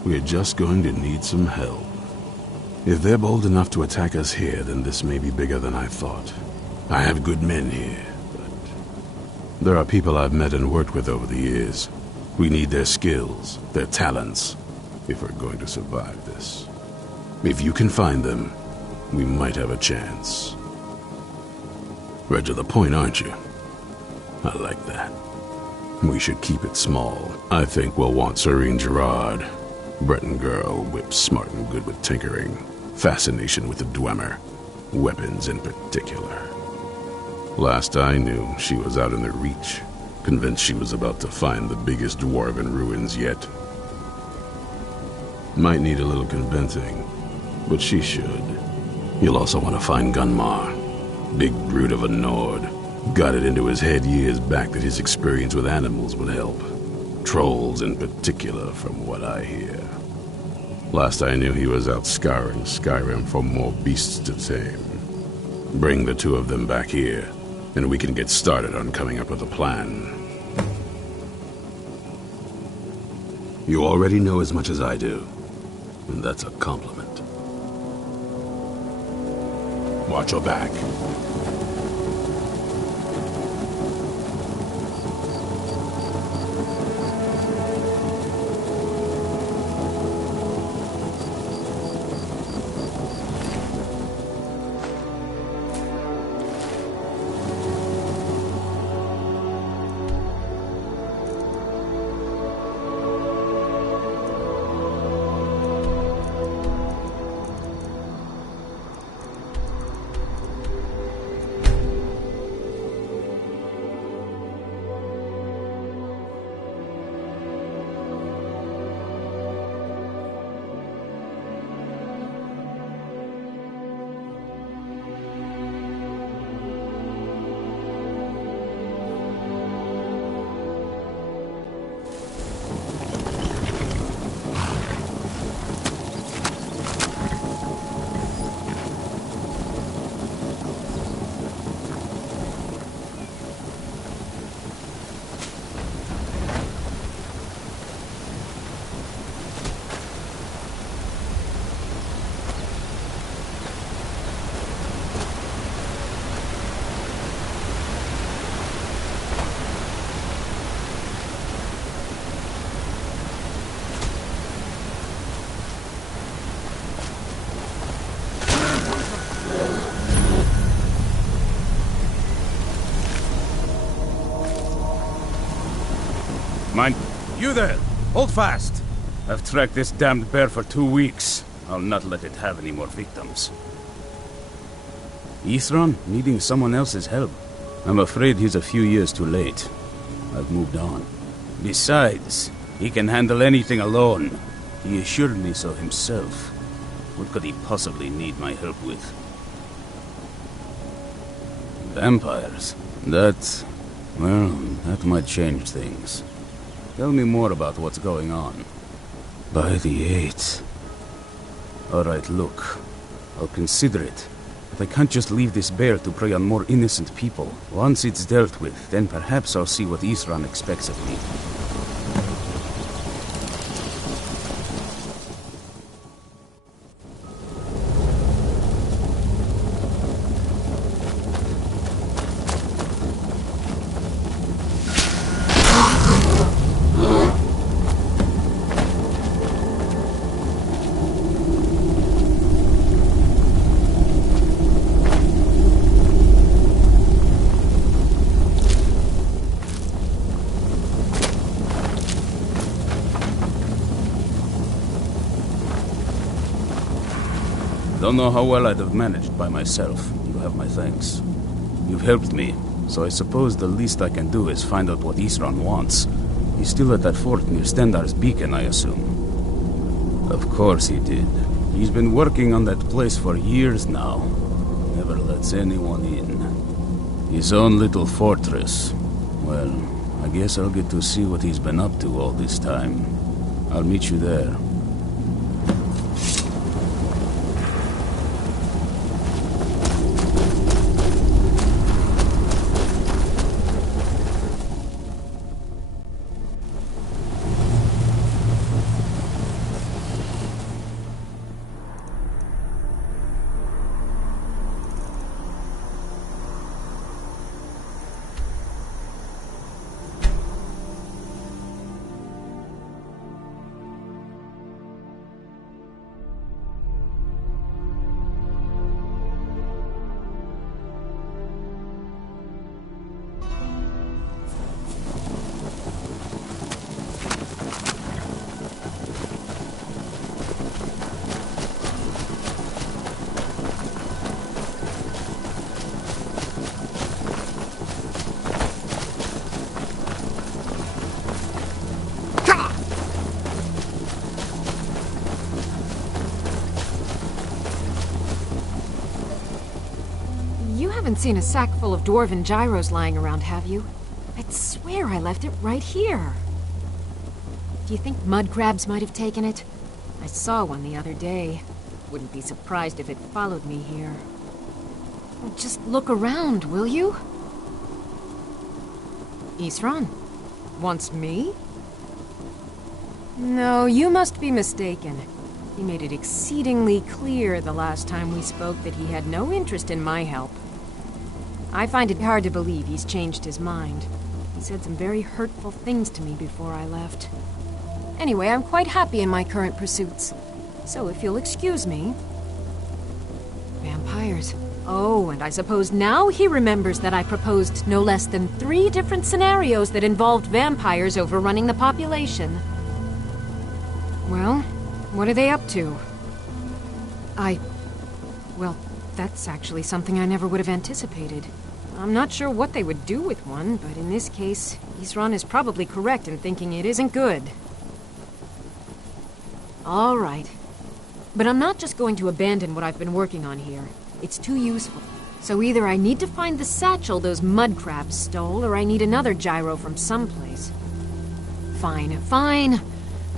We're just going to need some help. If they're bold enough to attack us here, then this may be bigger than I thought. I have good men here, but there are people I've met and worked with over the years. We need their skills, their talents, if we're going to survive this. If you can find them, we might have a chance. Right to the point, aren't you? I like that. We should keep it small. I think we'll want Serene Gerard. Breton girl, whip smart and good with tinkering. Fascination with the Dwemer. Weapons in particular. Last I knew, she was out in the Reach. Convinced she was about to find the biggest dwarven ruins yet. Might need a little convincing, but she should. You'll also want to find Gunmar. Big brute of a Nord. Got it into his head years back that his experience with animals would help. Trolls in particular, from what I hear. Last I knew he was out scouring Skyrim for more beasts to tame. Bring the two of them back here, and we can get started on coming up with a plan. You already know as much as I do, and that's a compliment. Watch your back. You there! Hold fast! I've tracked this damned bear for 2 weeks. I'll not let it have any more victims. Ithron needing someone else's help. I'm afraid he's a few years too late. I've moved on. Besides, he can handle anything alone. He assured me so himself. What could he possibly need my help with? Vampires? That might change things. Tell me more about what's going on. By the 8th. Alright, look. I'll consider it. But I can't just leave this bear to prey on more innocent people. Once it's dealt with, then perhaps I'll see what Ithran expects of me. Don't know how well I'd have managed by myself. You have my thanks. You've helped me, so I suppose the least I can do is find out what Isran wants. He's still at that fort near Stendar's beacon, I assume. Of course he did. He's been working on that place for years now. Never lets anyone in. His own little fortress. Well, I guess I'll get to see what he's been up to all this time. I'll meet you there. Haven't seen a sack full of dwarven gyros lying around, have you? I'd swear I left it right here. Do you think mud crabs might have taken it? I saw one the other day. Wouldn't be surprised if it followed me here. Well, just look around, will you? Isran? Wants me? No, you must be mistaken. He made it exceedingly clear the last time we spoke that he had no interest in my help. I find it hard to believe he's changed his mind. He said some very hurtful things to me before I left. Anyway, I'm quite happy in my current pursuits. So if you'll excuse me... Vampires. Oh, and I suppose now he remembers that I proposed no less than 3 different scenarios that involved vampires overrunning the population. Well, what are they up to? Well, that's actually something I never would have anticipated. I'm not sure what they would do with one, but in this case, Isran is probably correct in thinking it isn't good. All right. But I'm not just going to abandon what I've been working on here. It's too useful. So either I need to find the satchel those mud crabs stole, or I need another gyro from someplace. Fine, fine.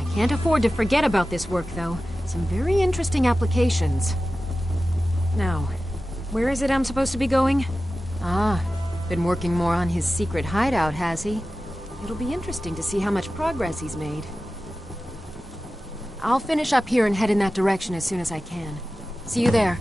I can't afford to forget about this work, though. Some very interesting applications. Now, where is it I'm supposed to be going? Ah, been working more on his secret hideout, has he? It'll be interesting to see how much progress he's made. I'll finish up here and head in that direction as soon as I can. See you there.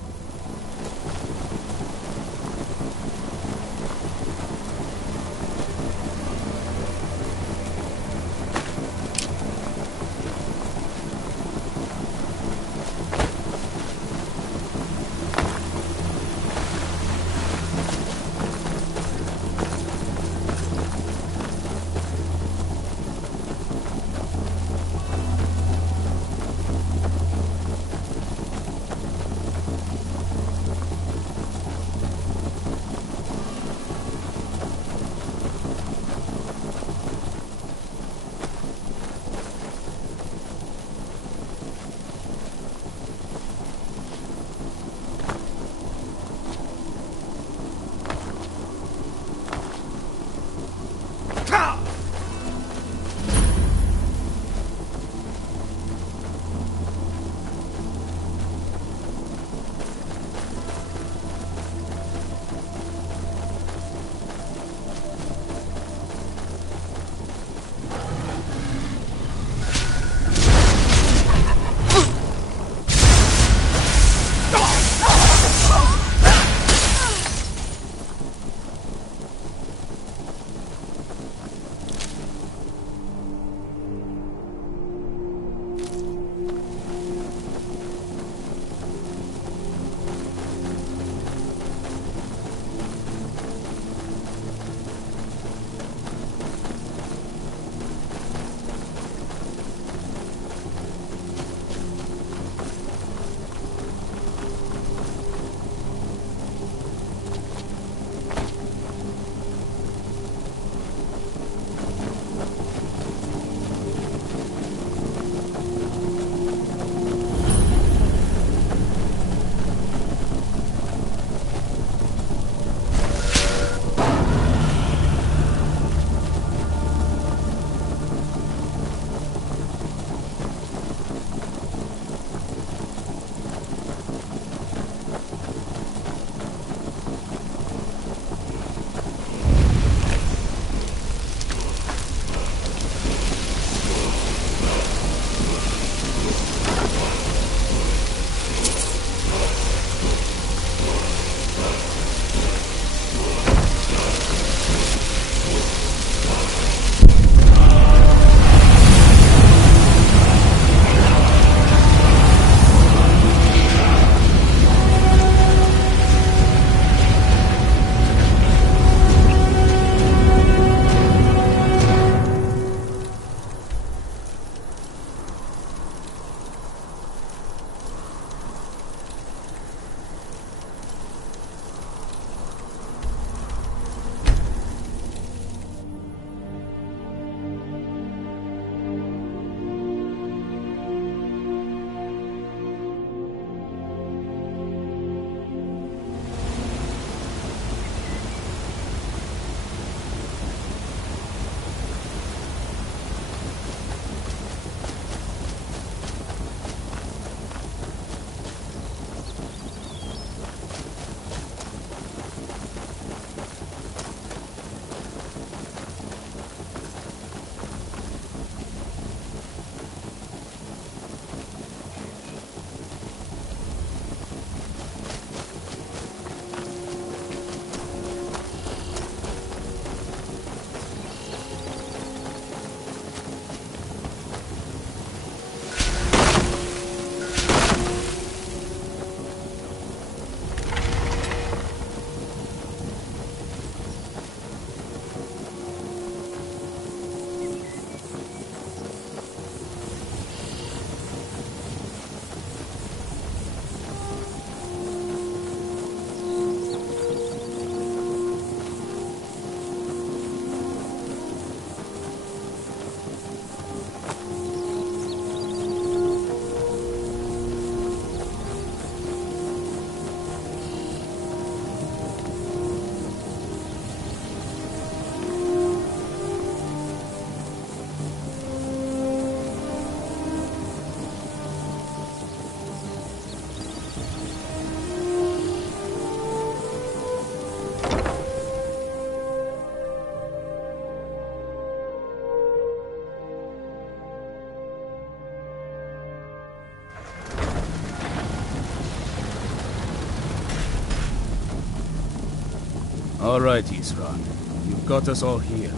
All right, Isran. You've got us all here.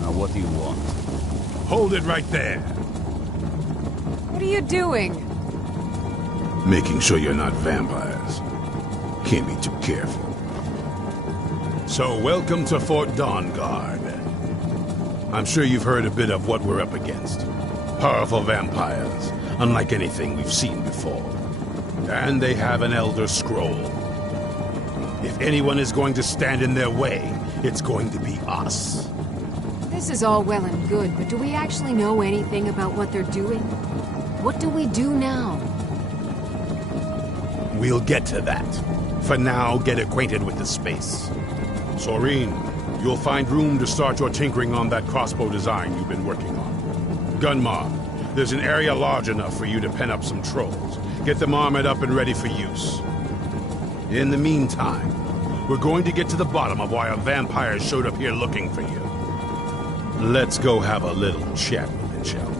Now what do you want? Hold it right there. What are you doing? Making sure you're not vampires. Can't be too careful. So, welcome to Fort Dawnguard. I'm sure you've heard a bit of what we're up against. Powerful vampires, unlike anything we've seen before. And they have an Elder Scroll. If anyone is going to stand in their way, it's going to be us. This is all well and good, but do we actually know anything about what they're doing? What do we do now? We'll get to that. For now, get acquainted with the space. Soreen, you'll find room to start your tinkering on that crossbow design you've been working on. Gunmar, there's an area large enough for you to pen up some trolls. Get them armored up and ready for use. In the meantime, we're going to get to the bottom of why a vampire showed up here looking for you. Let's go have a little chat with it, shall we?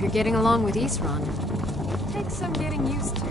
You're getting along with Isran. Takes some getting used to.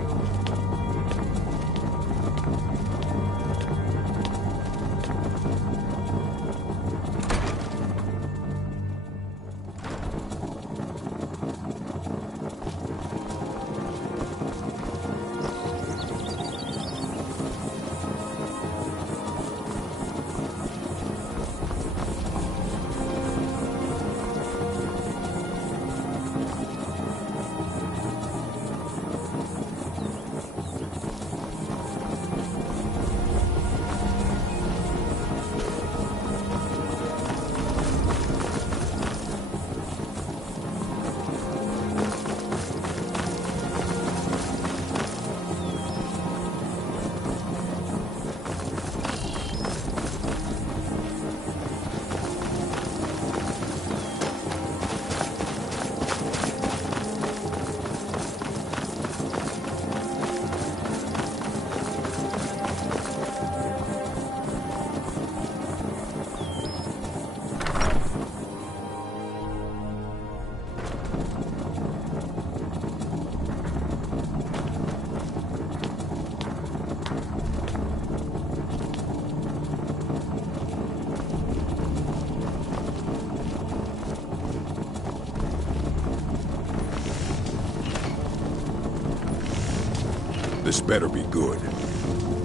This better be good.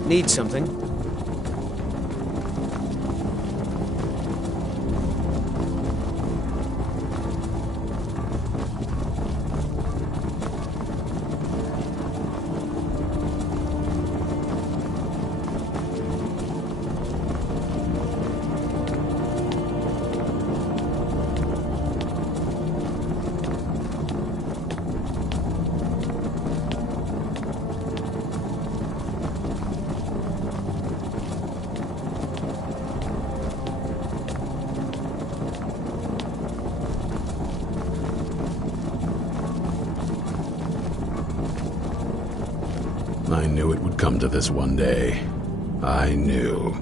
Need something? I knew it would come to this one day. I knew.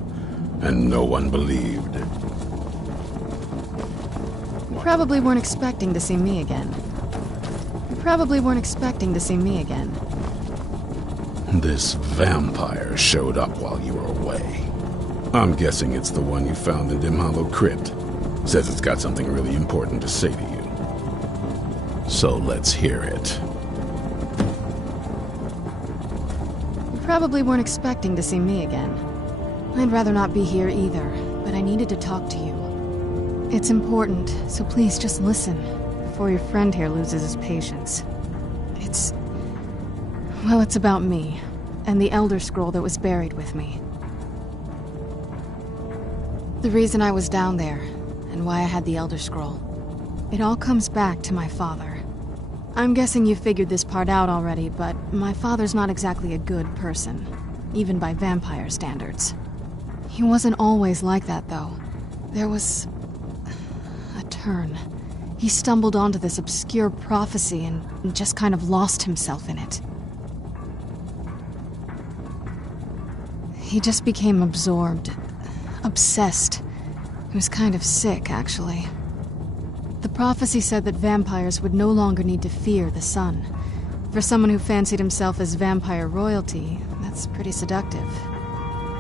And no one believed. You probably weren't expecting to see me again. You probably weren't expecting to see me again. This vampire showed up while you were away. I'm guessing it's the one you found in Dim Hollow Crypt. Says it's got something really important to say to you. So let's hear it. You probably weren't expecting to see me again. I'd rather not be here either, but I needed to talk to you. It's important, so please just listen, before your friend here loses his patience. Well, it's about me, and the Elder Scroll that was buried with me. The reason I was down there, and why I had the Elder Scroll. It all comes back to my father. I'm guessing you figured this part out already, but my father's not exactly a good person, even by vampire standards. He wasn't always like that, though. There was turn. He stumbled onto this obscure prophecy and just kind of lost himself in it. He just became absorbed, obsessed. He was kind of sick, actually. The prophecy said that vampires would no longer need to fear the sun. For someone who fancied himself as vampire royalty, that's pretty seductive.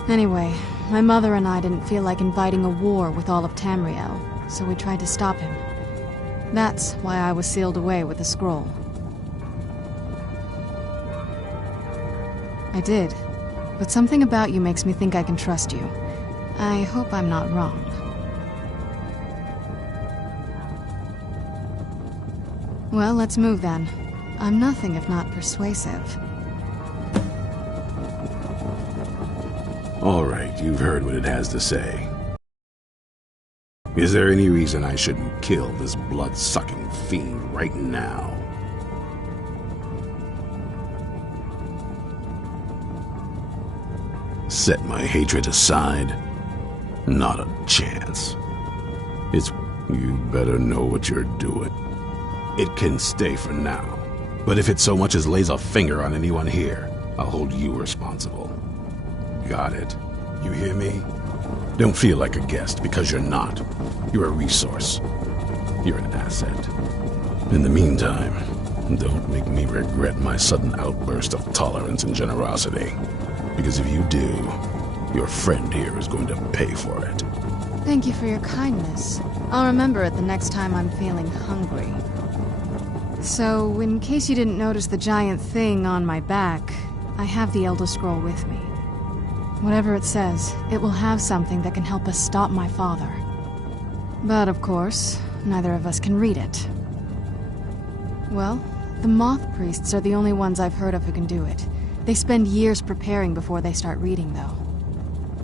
Anyway, my mother and I didn't feel like inviting a war with all of Tamriel, so we tried to stop him. That's why I was sealed away with the scroll. I did, but something about you makes me think I can trust you. I hope I'm not wrong. Well, let's move then. I'm nothing if not persuasive. All right, you've heard what it has to say. Is there any reason I shouldn't kill this blood-sucking fiend right now? Set my hatred aside? Not a chance. You better know what you're doing. It can stay for now. But if it so much as lays a finger on anyone here, I'll hold you responsible. Got it? You hear me? Don't feel like a guest, because you're not. You're a resource. You're an asset. In the meantime, don't make me regret my sudden outburst of tolerance and generosity. Because if you do, your friend here is going to pay for it. Thank you for your kindness. I'll remember it the next time I'm feeling hungry. So, in case you didn't notice the giant thing on my back, I have the Elder Scroll with me. Whatever it says, it will have something that can help us stop my father. But of course, neither of us can read it. Well, the Moth Priests are the only ones I've heard of who can do it. They spend years preparing before they start reading, though.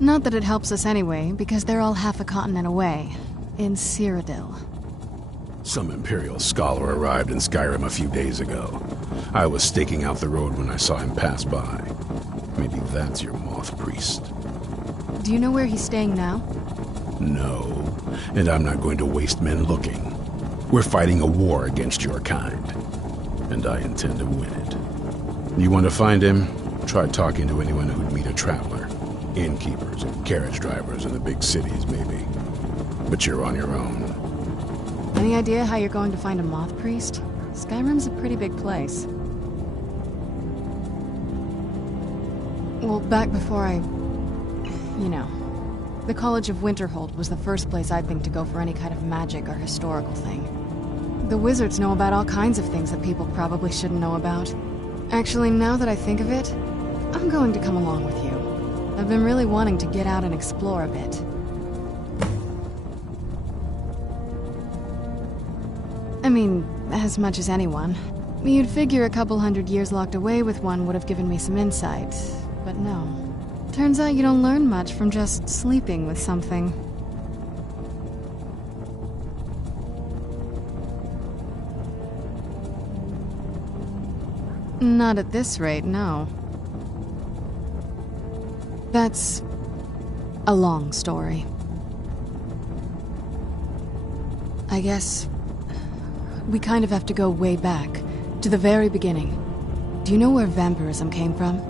Not that it helps us anyway, because they're all half a continent away, in Cyrodiil. Some Imperial scholar arrived in Skyrim a few days ago. I was staking out the road when I saw him pass by. Maybe that's your Moth Priest. Do you know where he's staying now? No, and I'm not going to waste men looking. We're fighting a war against your kind, and I intend to win it. You want to find him? Try talking to anyone who'd meet a traveler. Innkeepers and carriage drivers in the big cities, maybe. But you're on your own. Any idea how you're going to find a Moth Priest? Skyrim's a pretty big place. Well, back before the College of Winterhold was the first place I'd think to go for any kind of magic or historical thing. The wizards know about all kinds of things that people probably shouldn't know about. Actually, now that I think of it, I'm going to come along with you. I've been really wanting to get out and explore a bit. I mean, as much as anyone. You'd figure a couple 100 years locked away with one would have given me some insight, but no. Turns out you don't learn much from just sleeping with something. Not at this rate, no. That's a long story. I guess we kind of have to go way back, to the very beginning. Do you know where vampirism came from?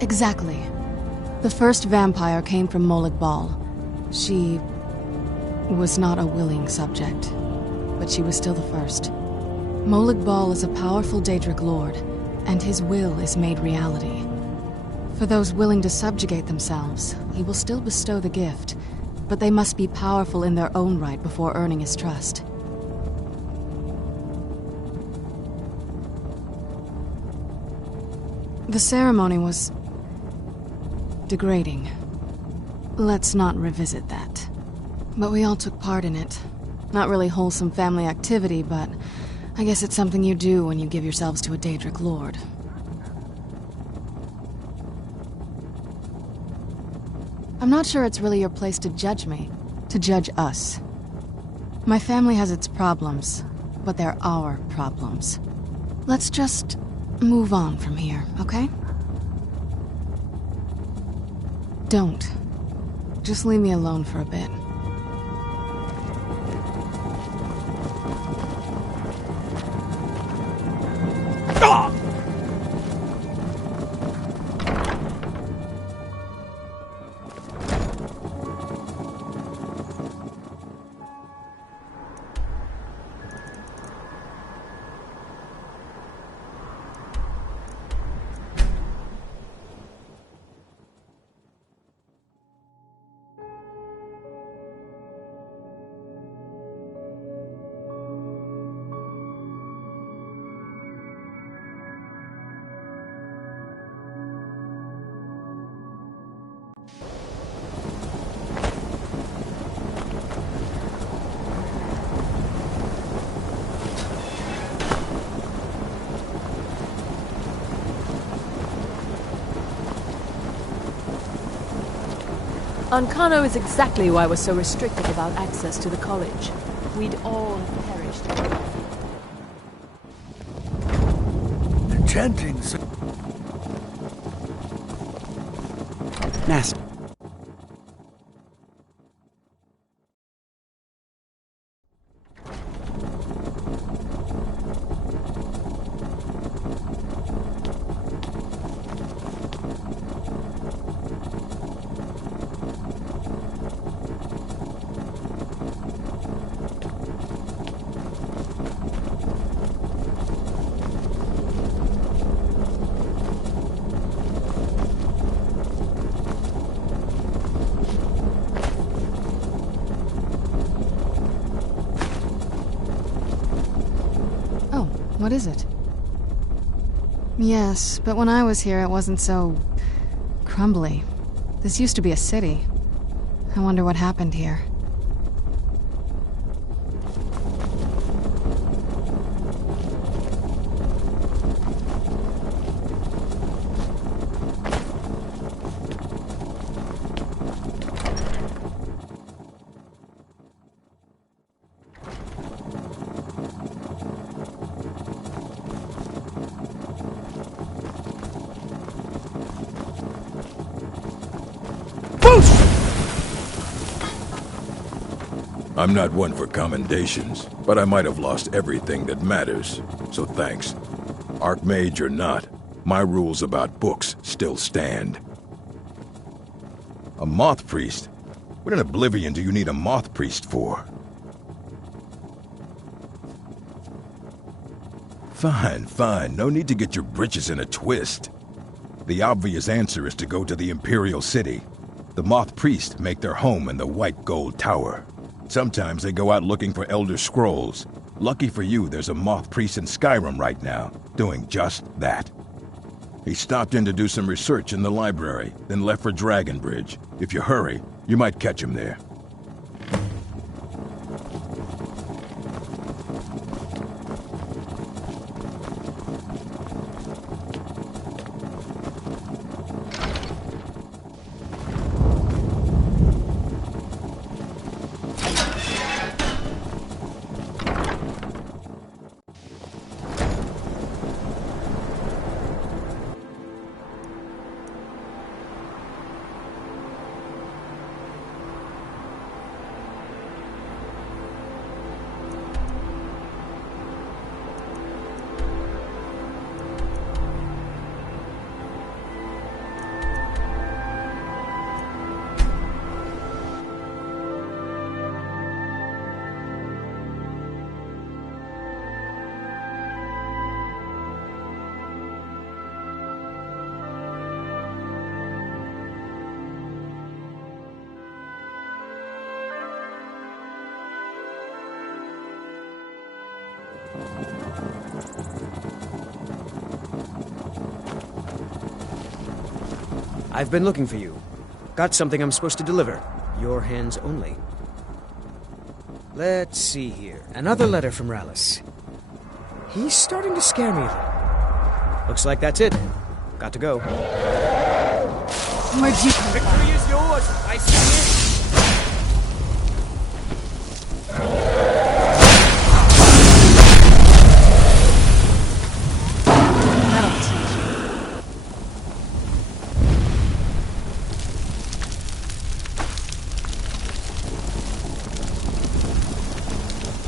Exactly. The first vampire came from Molag Bal. She was not a willing subject, but she was still the first. Molag Bal is a powerful Daedric lord, and his will is made reality. For those willing to subjugate themselves, he will still bestow the gift, but they must be powerful in their own right before earning his trust. The ceremony was degrading. Let's not revisit that. But we all took part in it. Not really wholesome family activity, but I guess it's something you do when you give yourselves to a Daedric lord. I'm not sure it's really your place to judge me, to judge us. My family has its problems, but they're our problems. Let's just move on from here, okay? Don't. Just leave me alone for a bit. Ancano is exactly why we're so restricted about access to the college. We'd all have perished. The chanting... Nasty. What is it? Yes, but when I was here it wasn't so... crumbly. This used to be a city. I wonder what happened here. I'm not one for commendations, but I might have lost everything that matters, so thanks. Archmage or not, my rules about books still stand. A moth priest? What in Oblivion do you need a moth priest for? Fine, fine. No need to get your britches in a twist. The obvious answer is to go to the Imperial City. The moth priests make their home in the White Gold Tower. Sometimes they go out looking for Elder Scrolls. Lucky for you, there's a moth priest in Skyrim right now, doing just that. He stopped in to do some research in the library, then left for Dragonbridge. If you hurry, you might catch him there. I've been looking for you. Got something I'm supposed to deliver. Your hands only. Let's see here. Another letter from Rallis. He's starting to scare me a little. Looks like that's it. Got to go. Where'd you come from? Victory is yours! I see it!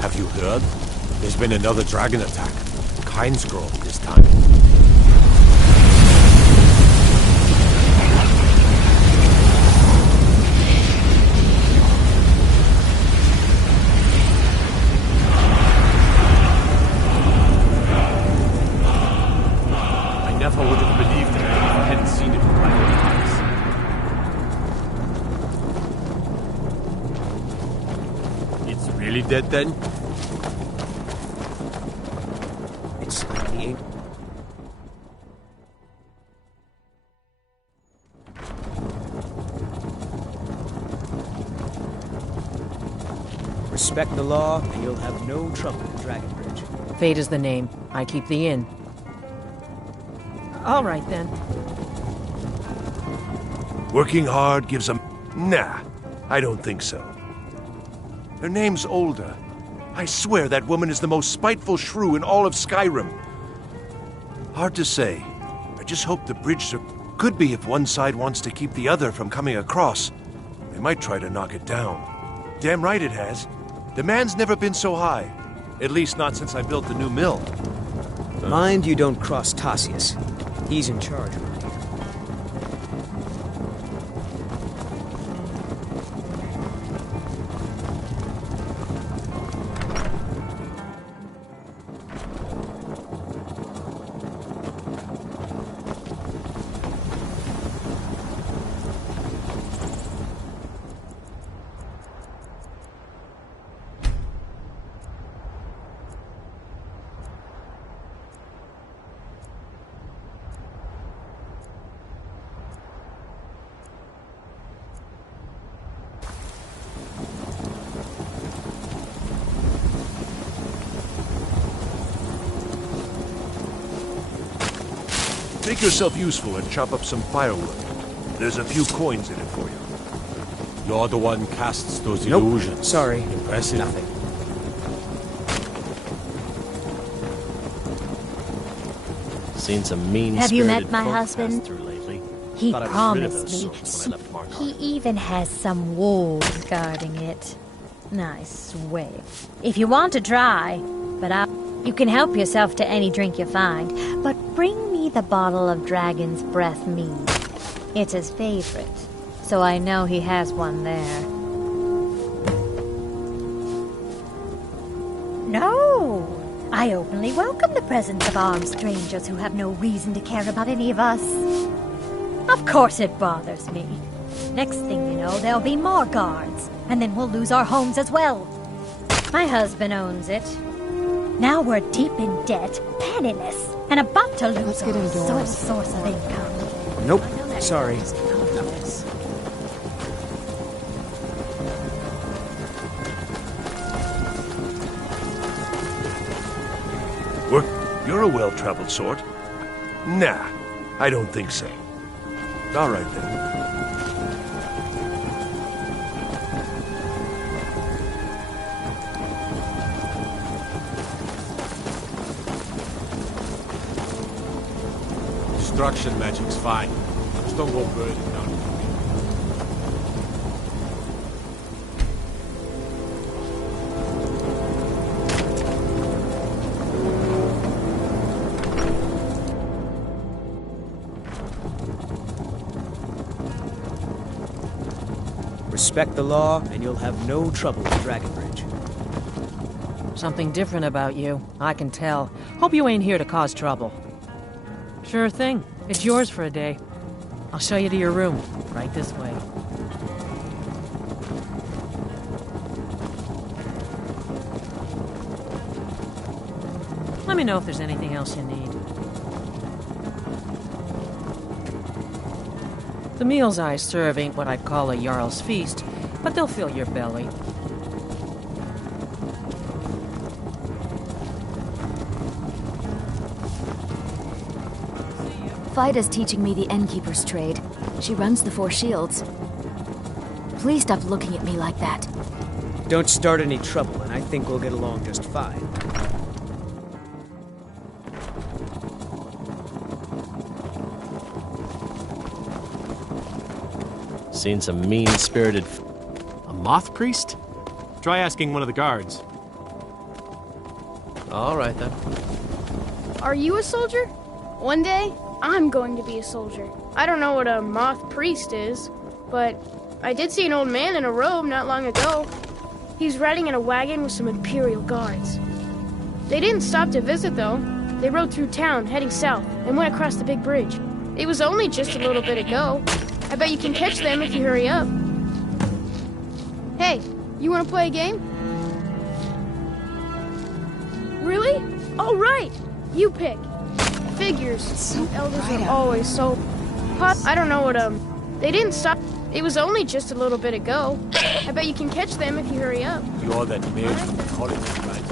Have you heard? There's been another dragon attack. Kynesgrove this time. I never would have believed it if I hadn't seen it with my own eyes. It's really dead then? It's like the ain't. Respect the law, and you'll have no trouble at Dragon Bridge. Fate is the name. I keep the inn. All right, then. Working hard gives them... Nah, I don't think so. Her name's Olda. I swear that woman is the most spiteful shrew in all of Skyrim. Hard to say. I just hope the bridge could be if one side wants to keep the other from coming across. They might try to knock it down. Damn right it has. Demand's never been so high. At least not since I built the new mill. Mind you don't cross Tassius. He's in charge around here. Make yourself useful and chop up some firewood. There's a few coins in it for you. You're the one casts those Nope. illusions. Sorry. Impressive. Nothing. Seen some mean. Have you met spirited my folk husband? pass through lately. He Thought I was rid of promised those me. sorts when I left Markarth. He even has some wolves guarding it. I swear. If you want to try, you can help yourself to any drink you find, but bring me the bottle of Dragon's Breath mead. It's his favorite, so I know he has one there. No! I openly welcome the presence of armed strangers who have no reason to care about any of us. Of course it bothers me. Next thing you know, there'll be more guards, and then we'll lose our homes as well. My husband owns it. Now we're deep in debt, penniless, and about to lose our sole source of income. Nope. Sorry. You're a well-traveled sort. Nah, I don't think so. All right, then. Destruction magic's fine. Just don't go burning down. Respect the law, and you'll have no trouble at Dragon Bridge. Something different about you. I can tell. Hope you ain't here to cause trouble. Sure thing. It's yours for a day. I'll show you to your room. Right this way. Let me know if there's anything else you need. The meals I serve ain't what I'd call a Jarl's feast, but they'll fill your belly. Fida's teaching me the Innkeeper's trade. She runs the Four Shields. Please stop looking at me like that. Don't start any trouble, and I think we'll get along just fine. Seen some mean-spirited... A moth priest? Try asking one of the guards. All right, then. Are you a soldier? One day, I'm going to be a soldier. I don't know what a moth priest is, but I did see an old man in a robe not long ago. He's riding in a wagon with some Imperial guards. They didn't stop to visit, though. They rode through town, heading south, and went across the big bridge. It was only just a little bit ago. I bet you can catch them if you hurry up. Hey, you want to play a game? Really? All right. You pick. Figures. You elders are always so... I don't know what, They didn't stop... It was only just a little bit ago. I bet you can catch them if you hurry up. You're that mage from the college, right?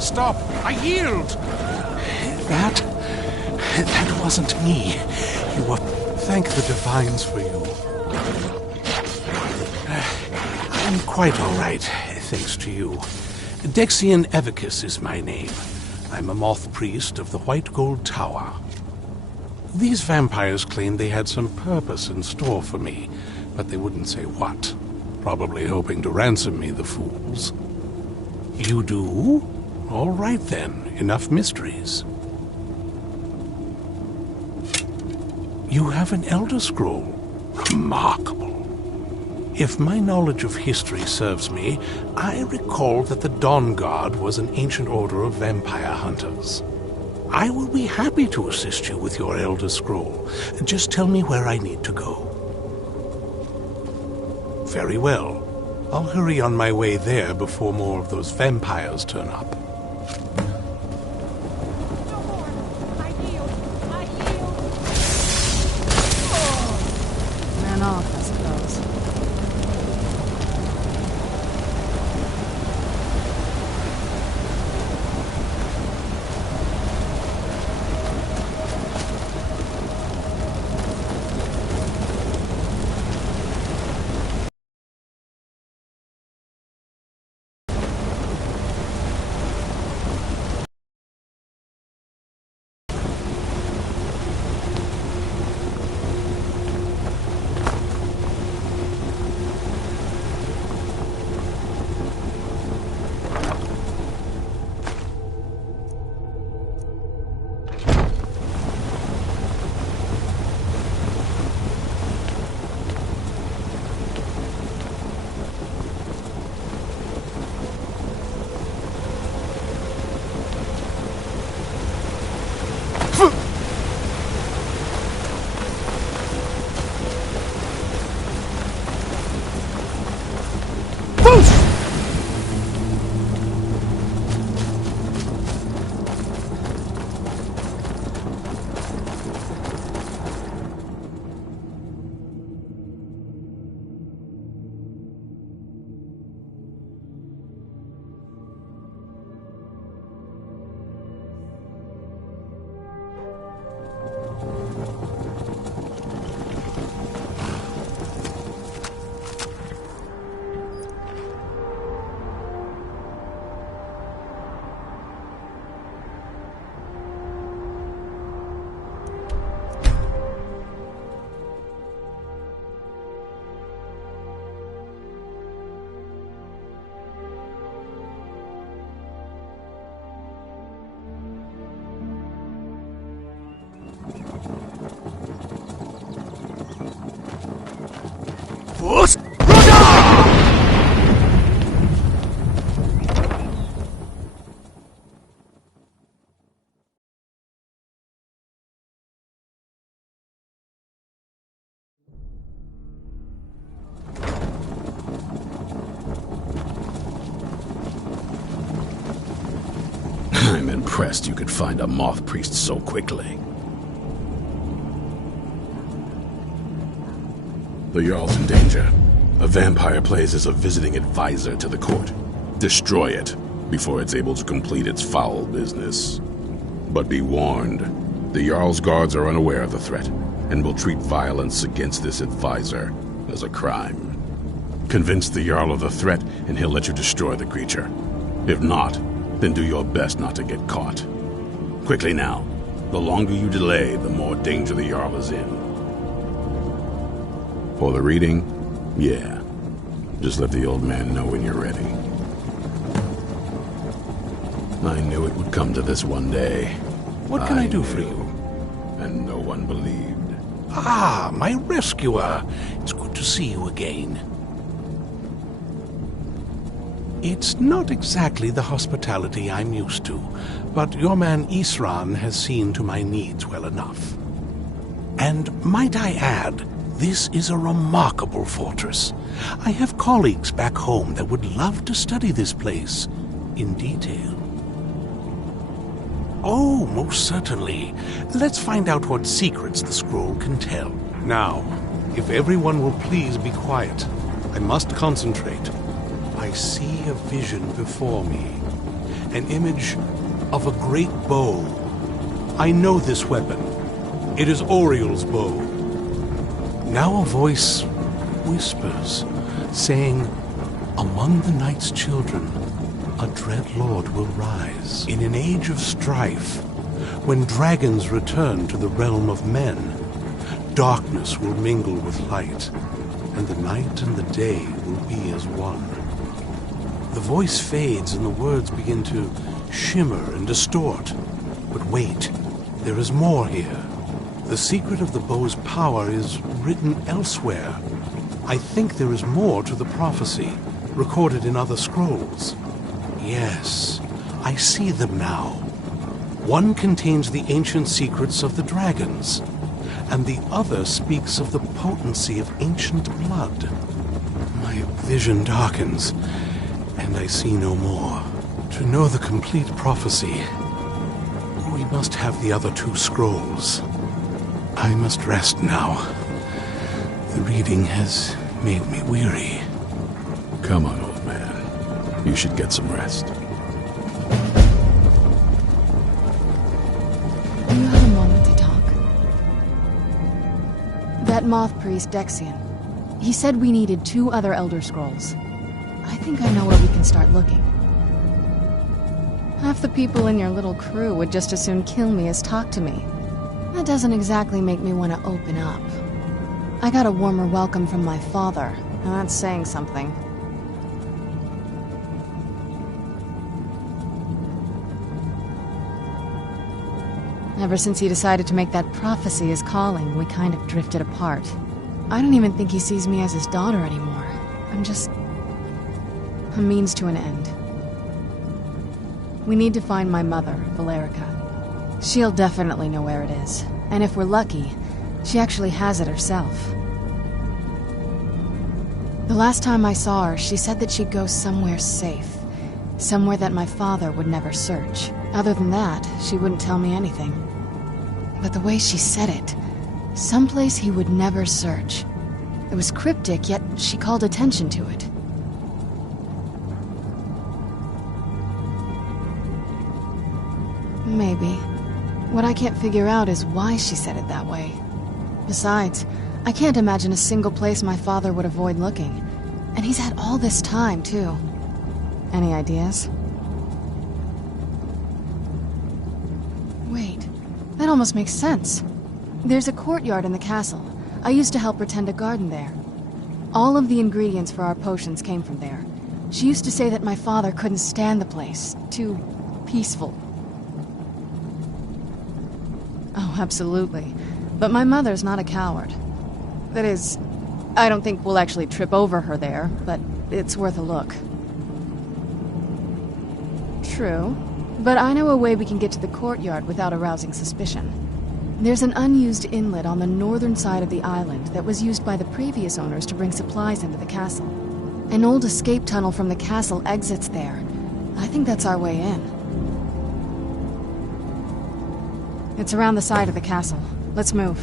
Stop! I yield! That wasn't me. You were... Thank the Divines for you. I'm quite all right, thanks to you. Dexian Evicus is my name. I'm a moth priest of the White Gold Tower. These vampires claimed they had some purpose in store for me, but they wouldn't say what. Probably hoping to ransom me, the fools. You do? All right then, enough mysteries. You have an Elder Scroll. Remarkable. If my knowledge of history serves me, I recall that the Dawn Guard was an ancient order of vampire hunters. I will be happy to assist you with your Elder Scroll. Just tell me where I need to go. Very well. I'll hurry on my way there before more of those vampires turn up. Man off, I suppose. I'm impressed you could find a moth priest so quickly. The Jarl's in danger. A vampire plays as a visiting advisor to the court. Destroy it before it's able to complete its foul business. But be warned, the Jarl's guards are unaware of the threat and will treat violence against this advisor as a crime. Convince the Jarl of the threat and he'll let you destroy the creature. If not, then do your best not to get caught. Quickly now. The longer you delay, the more danger the Jarl is in. For the reading, yeah. Just let the old man know when you're ready. I knew it would come to this one day. What can I do for you? And no one believed. Ah, my rescuer. It's good to see you again. It's not exactly the hospitality I'm used to, but your man Isran has seen to my needs well enough. And might I add, this is a remarkable fortress. I have colleagues back home that would love to study this place in detail. Oh, most certainly. Let's find out what secrets the scroll can tell. Now, if everyone will please be quiet, I must concentrate. I see a vision before me, an image of a great bow. I know this weapon. It is Oriel's bow. Now a voice whispers, saying, "Among the night's children, a dread lord will rise. In an age of strife, when dragons return to the realm of men, darkness will mingle with light, and the night and the day will be as one." The voice fades and the words begin to shimmer and distort. But wait, there is more here. The secret of the bow's power is written elsewhere. I think there is more to the prophecy, recorded in other scrolls. Yes, I see them now. One contains the ancient secrets of the dragons, and the other speaks of the potency of ancient blood. My vision darkens, and I see no more. To know the complete prophecy, we must have the other two scrolls. I must rest now. The reading has made me weary. Come on, old man. You should get some rest. Do you have a moment to talk? That moth priest, Dexian. He said we needed 2 other Elder Scrolls. I think I know where we can start looking. Half the people in your little crew would just as soon kill me as talk to me. That doesn't exactly make me want to open up. I got a warmer welcome from my father, and that's saying something. Ever since he decided to make that prophecy his calling, we kind of drifted apart. I don't even think he sees me as his daughter anymore. I'm just a means to an end. We need to find my mother, Valerica. She'll definitely know where it is. And if we're lucky, she actually has it herself. The last time I saw her, she said that she'd go somewhere safe. Somewhere that my father would never search. Other than that, she wouldn't tell me anything. But the way she said it, someplace he would never search. It was cryptic, yet she called attention to it. Maybe. What I can't figure out is why she said it that way. Besides, I can't imagine a single place my father would avoid looking. And he's had all this time, too. Any ideas? Wait, that almost makes sense. There's a courtyard in the castle. I used to help her tend a garden there. All of the ingredients for our potions came from there. She used to say that my father couldn't stand the place. Too peaceful. Oh, absolutely. But my mother's not a coward. That is, I don't think we'll actually trip over her there, but it's worth a look. True, but I know a way we can get to the courtyard without arousing suspicion. There's an unused inlet on the northern side of the island that was used by the previous owners to bring supplies into the castle. An old escape tunnel from the castle exits there. I think that's our way in. It's around the side of the castle. Let's move.